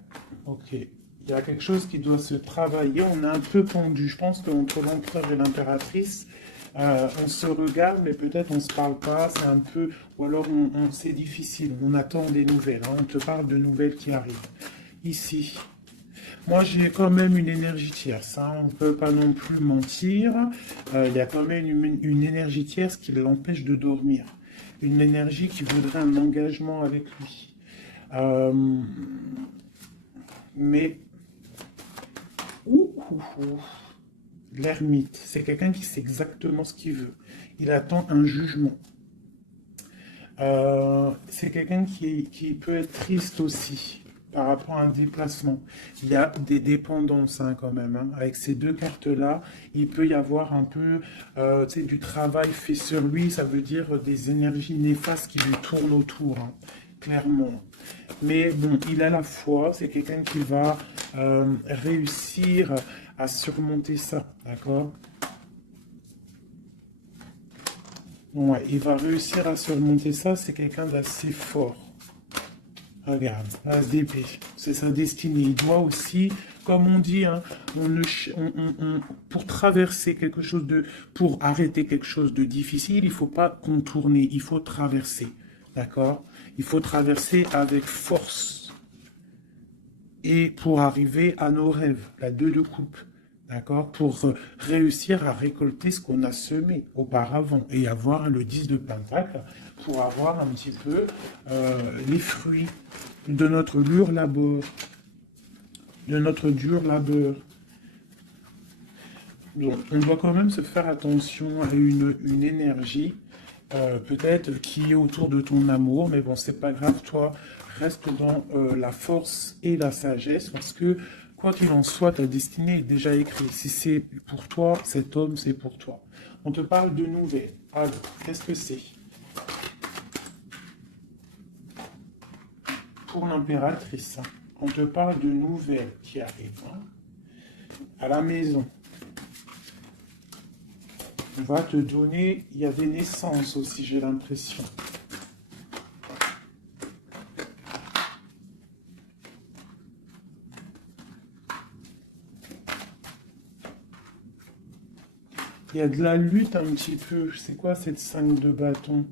ok. Il y a quelque chose qui doit se travailler. On est un peu pendu. Je pense qu'entre l'empereur et l'impératrice, on se regarde, mais peut-être on ne se parle pas. C'est un peu... Ou alors c'est difficile. On attend des nouvelles. Hein. On te parle de nouvelles qui arrivent. Ici... Moi, j'ai quand même une énergie tierce. Hein. On ne peut pas non plus mentir. Il y a quand même une énergie tierce qui l'empêche de dormir. Une énergie qui voudrait un engagement avec lui. Mais... L'ermite, c'est quelqu'un qui sait exactement ce qu'il veut. Il attend un jugement. C'est quelqu'un qui peut être triste aussi par rapport à un déplacement. Il y a des dépendances hein, quand même. Hein. Avec ces deux cartes-là, il peut y avoir un peu du travail fait sur lui. Ça veut dire des énergies néfastes qui lui tournent autour, hein, clairement. Mais bon, il a la foi. C'est quelqu'un qui va réussir à surmonter ça, d'accord? Ouais, il va réussir à surmonter ça. C'est quelqu'un d'assez fort. Regarde, As d'épée, c'est sa destinée. Il doit aussi, comme on dit, hein, pour traverser quelque chose pour arrêter quelque chose de difficile, il ne faut pas contourner, il faut traverser, d'accord? Il faut traverser avec force. Et pour arriver à nos rêves, la 2 de coupe, d'accord? Pour réussir à récolter ce qu'on a semé auparavant et avoir le 10 de pentacle pour avoir un petit peu les fruits de notre dur labeur. Donc, on doit quand même se faire attention à une énergie, peut-être qui est autour de ton amour, mais bon, c'est pas grave, toi, reste dans la force et la sagesse, parce que, quoi qu'il en soit, ta destinée est déjà écrite. Si c'est pour toi, cet homme, c'est pour toi. On te parle de nouvelles. Alors, qu'est-ce que c'est? pour l'impératrice. Hein. On te parle de nouvelles qui arrivent hein, à la maison. On va te donner, il y a des naissances aussi, j'ai l'impression. Il y a de la lutte un petit peu. C'est quoi cette 5 de bâton?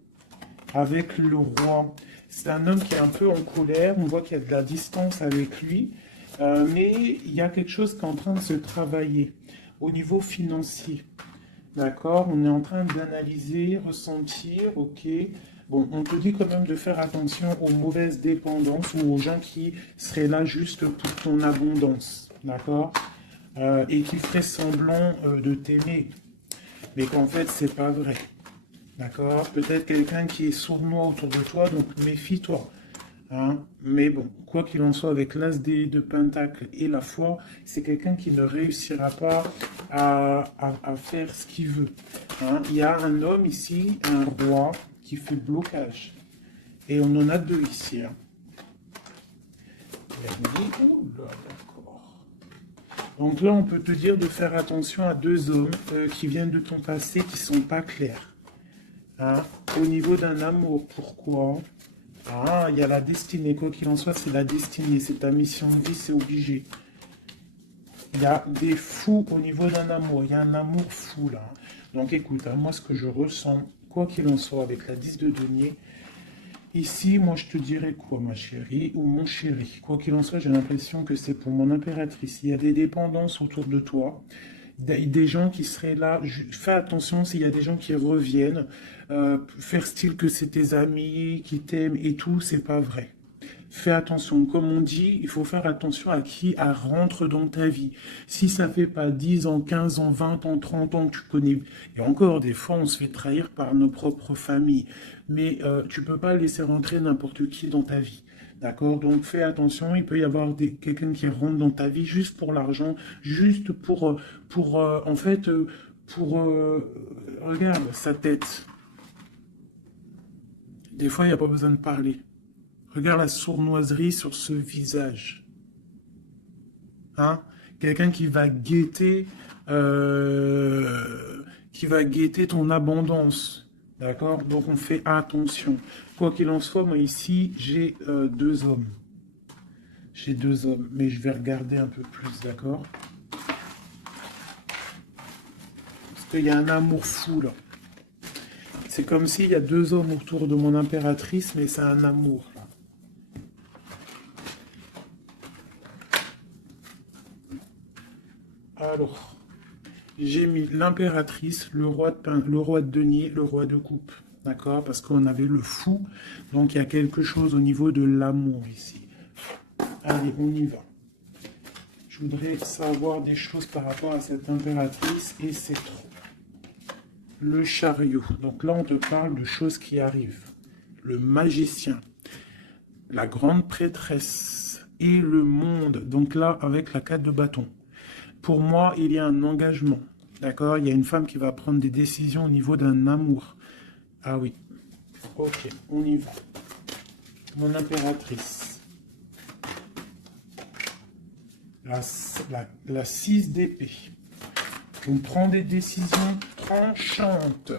Avec le roi. C'est un homme qui est un peu en colère. On voit qu'il y a de la distance avec lui. Mais il y a quelque chose qui est en train de se travailler au niveau financier. D'accord? On est en train d'analyser, ressentir, ok. Bon, on te dit quand même de faire attention aux mauvaises dépendances ou aux gens qui seraient là juste pour ton abondance. D'accord? Et qui feraient semblant de t'aimer. Mais qu'en fait, c'est pas vrai. D'accord? Peut-être quelqu'un qui est sournois autour de toi, donc méfie-toi. Hein? Mais bon, quoi qu'il en soit, avec l'as de Pentacle et la foi, c'est quelqu'un qui ne réussira pas à faire ce qu'il veut. Hein? Il y a un homme ici, un roi, qui fait blocage. Et on en a deux ici. Hein? Donc là, on peut te dire de faire attention à deux hommes qui viennent de ton passé, qui sont pas clairs. Hein? Au niveau d'un amour, pourquoi? Ah, il y a la destinée, quoi qu'il en soit, c'est la destinée, c'est ta mission de vie, c'est obligé. Il y a des fous au niveau d'un amour, il y a un amour fou là. Donc écoute, hein, moi ce que je ressens, quoi qu'il en soit, avec la 10 de denier, ici, moi je te dirais quoi, ma chérie, ou mon chéri, quoi qu'il en soit, j'ai l'impression que c'est pour mon impératrice. Il y a des dépendances autour de toi. Des gens qui seraient là, fais attention s'il y a des gens qui reviennent, faire style que c'est tes amis qui t'aiment et tout, c'est pas vrai. Fais attention, comme on dit, il faut faire attention à qui rentre dans ta vie. Si ça fait pas 10 ans, 15 ans, 20 ans, 30 ans que tu connais, et encore des fois on se fait trahir par nos propres familles, mais tu peux pas laisser rentrer n'importe qui dans ta vie. D'accord? Donc fais attention, il peut y avoir quelqu'un qui rentre dans ta vie juste pour l'argent, juste en fait, regarde sa tête. Des fois, il n'y a pas besoin de parler. Regarde la sournoiserie sur ce visage. Hein? Quelqu'un qui va guetter ton abondance. D'accord? Donc on fait attention. Quoi qu'il en soit, moi ici, j'ai deux hommes. J'ai deux hommes, mais je vais regarder un peu plus, d'accord? Parce qu'il y a un amour fou, là. C'est comme s'il y a deux hommes autour de mon impératrice, mais c'est un amour, là. Alors, j'ai mis l'impératrice, le roi de denier, le roi de coupe. D'accord? Parce qu'on avait le fou. Donc, il y a quelque chose au niveau de l'amour ici. Allez, on y va. Je voudrais savoir des choses par rapport à cette impératrice et c'est trop. Le chariot. Donc là, on te parle de choses qui arrivent. Le magicien. La grande prêtresse. Et le monde. Donc là, avec la 4 de bâton. Pour moi, il y a un engagement. D'accord? Il y a une femme qui va prendre des décisions au niveau d'un amour. Ah oui. Ok, on y va. Mon impératrice. La 6 d'épée. On prend des décisions tranchantes.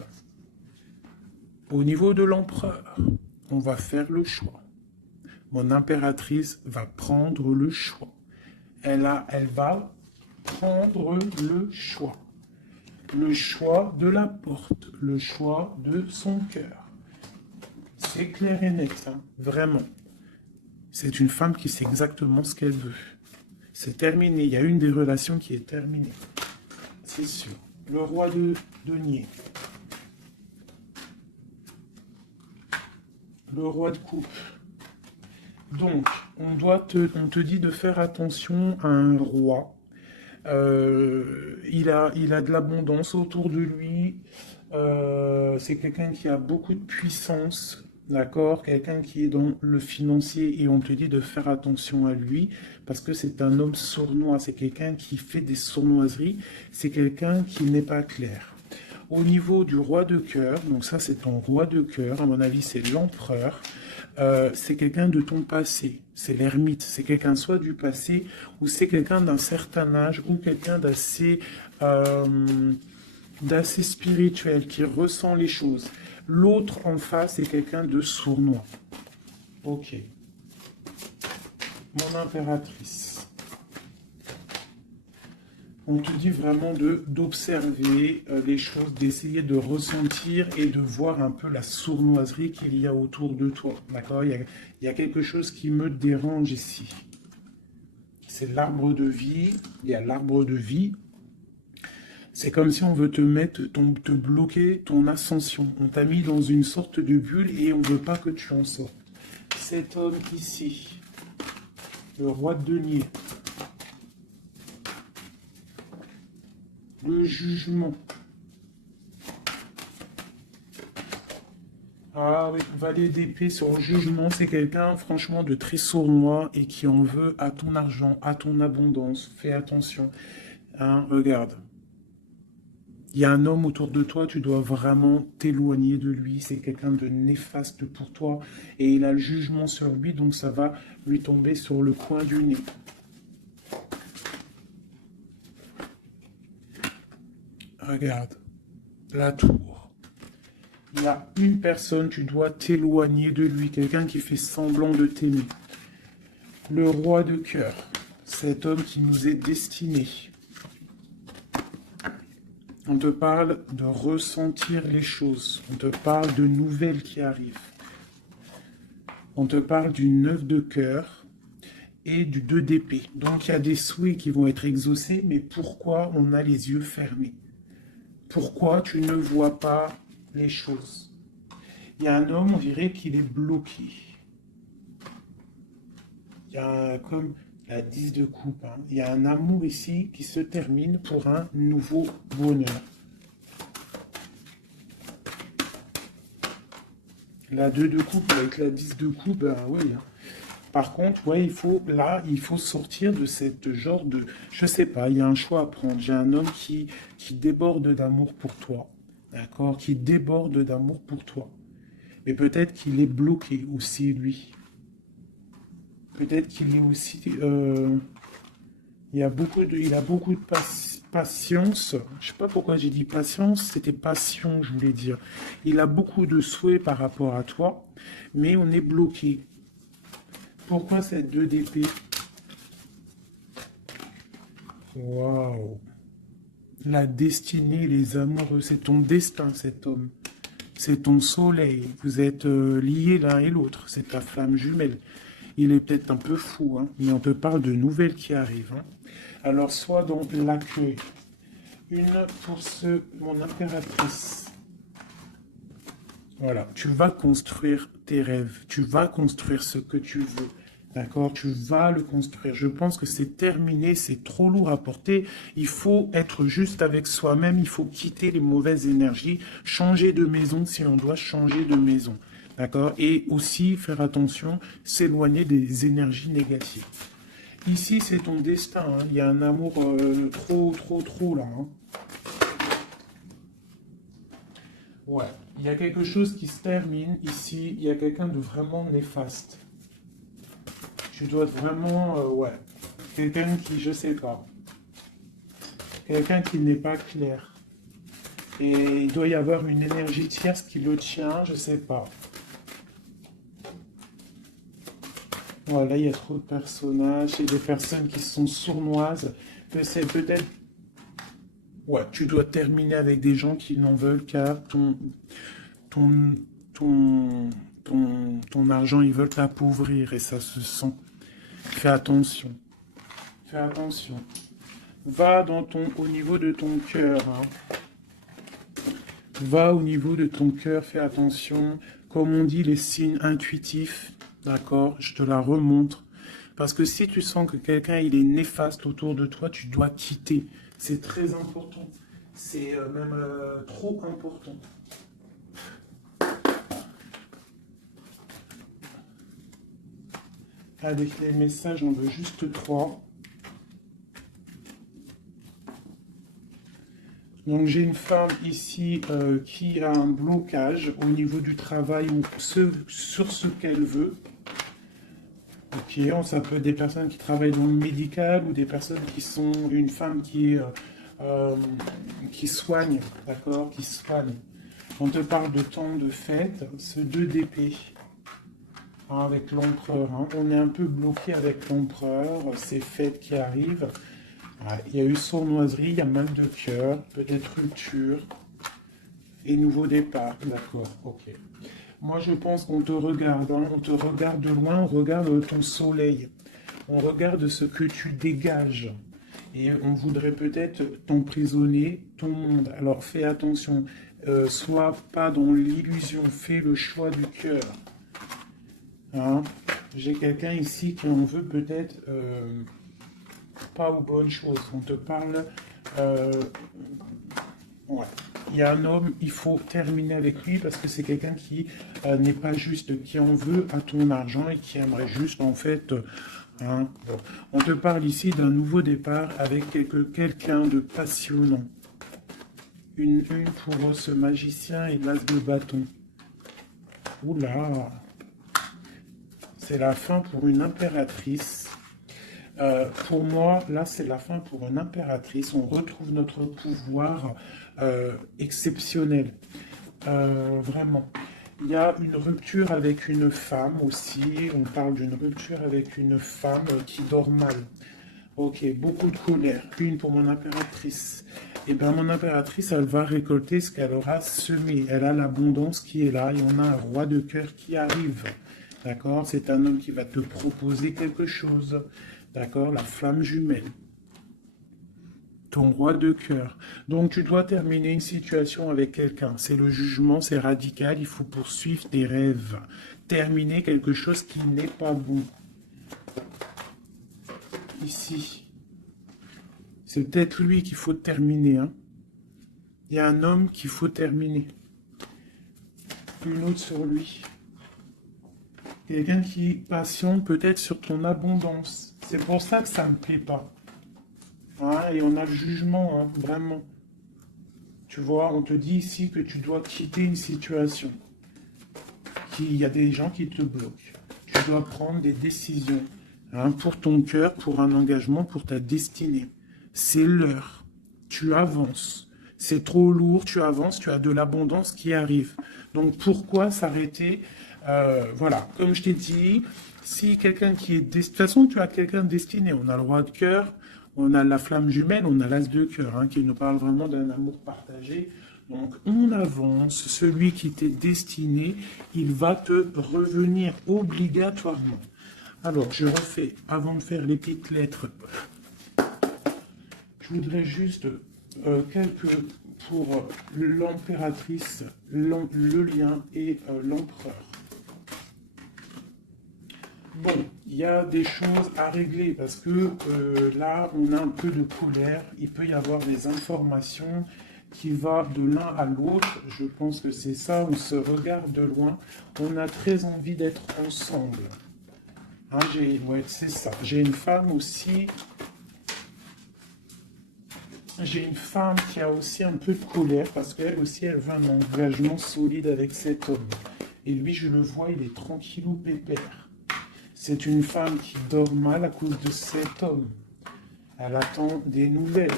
Au niveau de l'empereur, on va faire le choix. Mon impératrice va prendre le choix. Elle va prendre le choix. Le choix de la porte, le choix de son cœur. C'est clair et net, hein, vraiment. C'est une femme qui sait exactement ce qu'elle veut. C'est terminé, il y a une des relations qui est terminée. C'est sûr. Le roi de denier. Le roi de coupe. Donc, on te dit de faire attention à un roi. Il a de l'abondance autour de lui. C'est quelqu'un qui a beaucoup de puissance, d'accord? Quelqu'un qui est dans le financier et on te dit de faire attention à lui parce que c'est un homme sournois. C'est quelqu'un qui fait des sournoiseries. C'est quelqu'un qui n'est pas clair. Au niveau du roi de cœur, donc ça c'est ton roi de cœur, à mon avis c'est l'empereur. C'est quelqu'un de ton passé, c'est l'ermite, c'est quelqu'un soit du passé ou c'est quelqu'un d'un certain âge ou quelqu'un d'assez spirituel qui ressent les choses. L'autre en face est quelqu'un de sournois. Ok. Mon impératrice. On te dit vraiment d'observer les choses, d'essayer de ressentir et de voir un peu la sournoiserie qu'il y a autour de toi. D'accord, il y a quelque chose qui me dérange ici. C'est l'arbre de vie. Il y a l'arbre de vie. C'est comme si on veut te bloquer ton ascension. On t'a mis dans une sorte de bulle et on ne veut pas que tu en sortes. Cet homme ici, le roi de denier. Le jugement. Ah oui, valet d'épée sur le jugement, c'est quelqu'un franchement de très sournois et qui en veut à ton argent, à ton abondance. Fais attention. Hein, regarde. Il y a un homme autour de toi, tu dois vraiment t'éloigner de lui. C'est quelqu'un de néfaste pour toi. Et il a le jugement sur lui, donc ça va lui tomber sur le coin du nez. Regarde, la tour. Il y a une personne, tu dois t'éloigner de lui, quelqu'un qui fait semblant de t'aimer. Le roi de cœur, cet homme qui nous est destiné. On te parle de ressentir les choses, on te parle de nouvelles qui arrivent. On te parle du 9 de cœur et du 2 d'épée. Donc il y a des souhaits qui vont être exaucés, mais pourquoi on a les yeux fermés? Pourquoi tu ne vois pas les choses? Il y a un homme, on dirait qu'il est bloqué. Il y a comme la 10 de coupe. Hein. Il y a un amour ici qui se termine pour un nouveau bonheur. La 2 de coupe avec la 10 de coupe, ben oui. Hein. Par contre, ouais, il faut sortir de cette genre de... Je sais pas, il y a un choix à prendre. J'ai un homme qui déborde d'amour pour toi. D'accord? Qui déborde d'amour pour toi. Mais peut-être qu'il est bloqué aussi, lui. Peut-être qu'il est aussi... il a beaucoup de patience. Je sais pas pourquoi j'ai dit patience, c'était passion, je voulais dire. Il a beaucoup de souhaits par rapport à toi, mais on est bloqué. Pourquoi cette 2 d'épée? Waouh! La destinée, les amoureux, c'est ton destin, cet homme. C'est ton soleil. Vous êtes liés l'un et l'autre. C'est ta flamme jumelle. Il est peut-être un peu fou, hein, mais on te parle de nouvelles qui arrivent. Hein. Alors, sois dans l'accueil. Une pour mon impératrice. Voilà, tu vas construire tes rêves. Tu vas construire ce que tu veux. D'accord? Tu vas le construire. Je pense que c'est terminé, c'est trop lourd à porter. Il faut être juste avec soi-même. Il faut quitter les mauvaises énergies. Changer de maison si on doit changer de maison. D'accord? Et aussi faire attention, s'éloigner des énergies négatives. Ici, c'est ton destin. Hein. Il y a un amour trop là. Hein. Ouais. Il y a quelque chose qui se termine ici. Il y a quelqu'un de vraiment néfaste. Tu dois vraiment, ouais, quelqu'un qui, je sais pas, quelqu'un qui n'est pas clair. Et il doit y avoir une énergie tierce qui le tient, je sais pas. Voilà, il y a trop de personnages et des personnes qui sont sournoises. Que c'est peut-être, ouais, tu dois terminer avec des gens qui n'en veulent qu'à ton, ton argent, ils veulent t'appauvrir et ça se sent. Fais attention. Fais attention. Va au niveau de ton cœur. Hein. Va au niveau de ton cœur, fais attention. Comme on dit, les signes intuitifs, d'accord, je te la remontre. Parce que si tu sens que quelqu'un il est néfaste autour de toi, tu dois quitter. C'est très important. C'est même trop important. Avec les messages, j'en veux juste 3. Donc j'ai une femme ici qui a un blocage au niveau du travail ou sur ce qu'elle veut. Ok, ça peut être des personnes qui travaillent dans le médical ou des personnes qui sont une femme qui soigne, d'accord, qui soigne. On te parle de temps de fête, ce 2 d'épée, hein, avec l'empereur. Hein. On est un peu bloqué avec l'empereur, ces fêtes qui arrivent. Ouais, il y a eu sournoiserie, il y a mal de cœur, peut-être rupture et nouveau départ. D'accord, ok. Moi, je pense qu'on te regarde, hein, on te regarde de loin, on regarde ton soleil, on regarde ce que tu dégages. Et on voudrait peut-être t'emprisonner ton monde. Alors fais attention, sois pas dans l'illusion, fais le choix du cœur. Hein. J'ai quelqu'un ici qui en veut peut-être pas aux bonnes choses. On te parle... ouais. Il y a un homme, il faut terminer avec lui parce que c'est quelqu'un qui n'est pas juste, qui en veut à ton argent et qui aimerait juste, en fait, hein, bon. On te parle ici d'un nouveau départ avec quelqu'un de passionnant. Une pour ce magicien et l'as de bâton. Oula, c'est la fin pour une impératrice. Pour moi, là, c'est la fin pour une impératrice. On retrouve notre pouvoir exceptionnel. Vraiment. Il y a une rupture avec une femme aussi. On parle d'une rupture avec une femme qui dort mal. Ok, beaucoup de colère. Une pour mon impératrice. Et bien, mon impératrice, elle va récolter ce qu'elle aura semé. Elle a l'abondance qui est là et on a un roi de cœur qui arrive. D'accord? C'est un homme qui va te proposer quelque chose. D'accord? La flamme jumelle. Ton roi de cœur. Donc, tu dois terminer une situation avec quelqu'un. C'est le jugement, c'est radical. Il faut poursuivre tes rêves. Terminer quelque chose qui n'est pas bon. Ici. C'est peut-être lui qu'il faut terminer. Hein. Il y a un homme qu'il faut terminer. Une autre sur lui. Quelqu'un qui patiente peut-être sur ton abondance. C'est pour ça que ça ne me plaît pas. Hein, et on a le jugement, hein, vraiment. Tu vois, on te dit ici que tu dois quitter une situation. Il y a des gens qui te bloquent. Tu dois prendre des décisions, hein, pour ton cœur, pour un engagement, pour ta destinée. C'est l'heure. Tu avances. C'est trop lourd, tu avances, tu as de l'abondance qui arrive. Donc pourquoi s'arrêter? Voilà, comme je t'ai dit, si quelqu'un qui est... De toute façon, tu as quelqu'un destiné. On a le roi de cœur, on a la flamme jumelle, on a l'as de cœur, hein, qui nous parle vraiment d'un amour partagé. Donc on avance, celui qui t'est destiné, il va te revenir obligatoirement. Alors, je refais, avant de faire les petites lettres, je voudrais juste quelques pour l'impératrice, le lien et l'empereur. Bon, il y a des choses à régler parce que là, on a un peu de colère. Il peut y avoir des informations qui vont de l'un à l'autre. Je pense que c'est ça, on se regarde de loin. On a très envie d'être ensemble. Hein, ouais, c'est ça. J'ai une femme aussi. J'ai une femme qui a aussi un peu de colère parce qu'elle aussi, elle veut un engagement solide avec cet homme. Et lui, je le vois, il est tranquillou pépère. C'est une femme qui dort mal à cause de cet homme. Elle attend des nouvelles.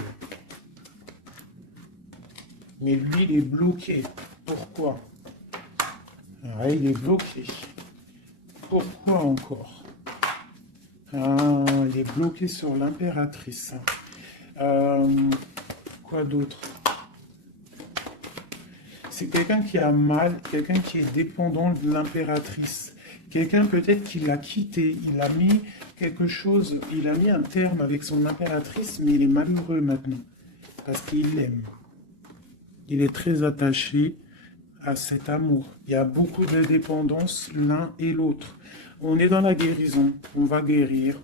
Mais lui, il est bloqué. Pourquoi? Ah, il est bloqué. Pourquoi encore? Ah, il est bloqué sur l'impératrice. Quoi d'autre? C'est quelqu'un qui a mal, quelqu'un qui est dépendant de l'impératrice. Quelqu'un peut-être qui l'a quitté, il a mis quelque chose, il a mis un terme avec son impératrice, mais il est malheureux maintenant, parce qu'il l'aime. Il est très attaché à cet amour. Il y a beaucoup de dépendance l'un et l'autre. On est dans la guérison, on va guérir,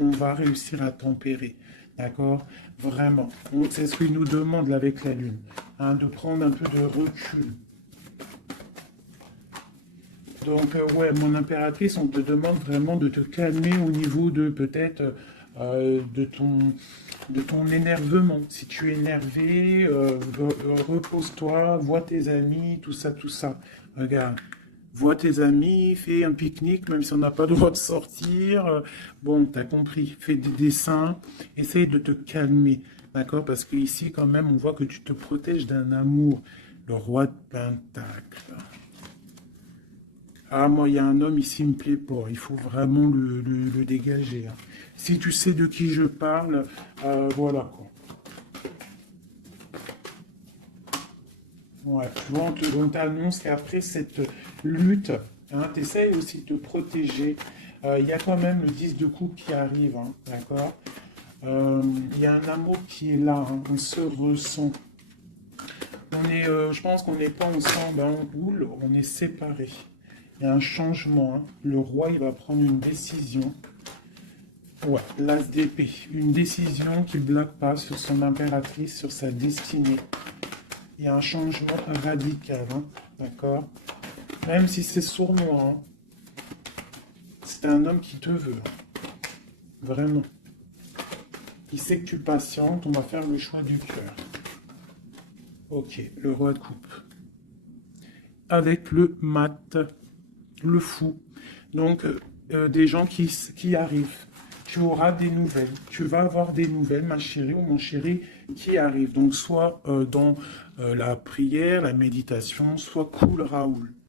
on va réussir à tempérer. D'accord? Vraiment. C'est ce qu'il nous demande là, avec la Lune, hein, de prendre un peu de recul. Donc, ouais, mon impératrice, on te demande vraiment de te calmer au niveau de peut-être de ton énervement. Si tu es énervé, repose-toi, vois tes amis, tout ça, tout ça. Regarde. Vois tes amis, fais un pique-nique, même si on n'a pas le droit de sortir. Bon, t'as compris. Fais des dessins. Essaye de te calmer. D'accord? Parce qu'ici, quand même, on voit que tu te protèges d'un amour. Le roi de Pentacle. Ah, moi, il y a un homme ici, il me plaît pas. Il faut vraiment le dégager, hein. Si tu sais de qui je parle, voilà, quoi. Ouais, tu vois, on t'annonce qu'après cette lutte, hein, tu essayes aussi de te protéger. Il y a quand même le 10 de coupe qui arrive, hein, d'accord? Il y a un amour qui est là, hein, on se ressent. Je pense qu'on n'est pas ensemble, hein, on roule, on est séparés. Il y a un changement, hein. Le roi, il va prendre une décision. Ouais, l'as d'épée. Une décision qui ne bloque pas sur son impératrice, sur sa destinée. Il y a un changement radical, hein, d'accord? Même si c'est sournois, hein, c'est un homme qui te veut, hein, vraiment. Il sait que tu patientes, on va faire le choix du cœur. Ok, le roi de coupe. Avec le mat, le fou. Donc, des gens qui arrivent. Tu auras des nouvelles. Tu vas avoir des nouvelles, ma chérie ou mon chéri, qui arrivent. Donc, soit dans la prière, la méditation, soit cool Raoul.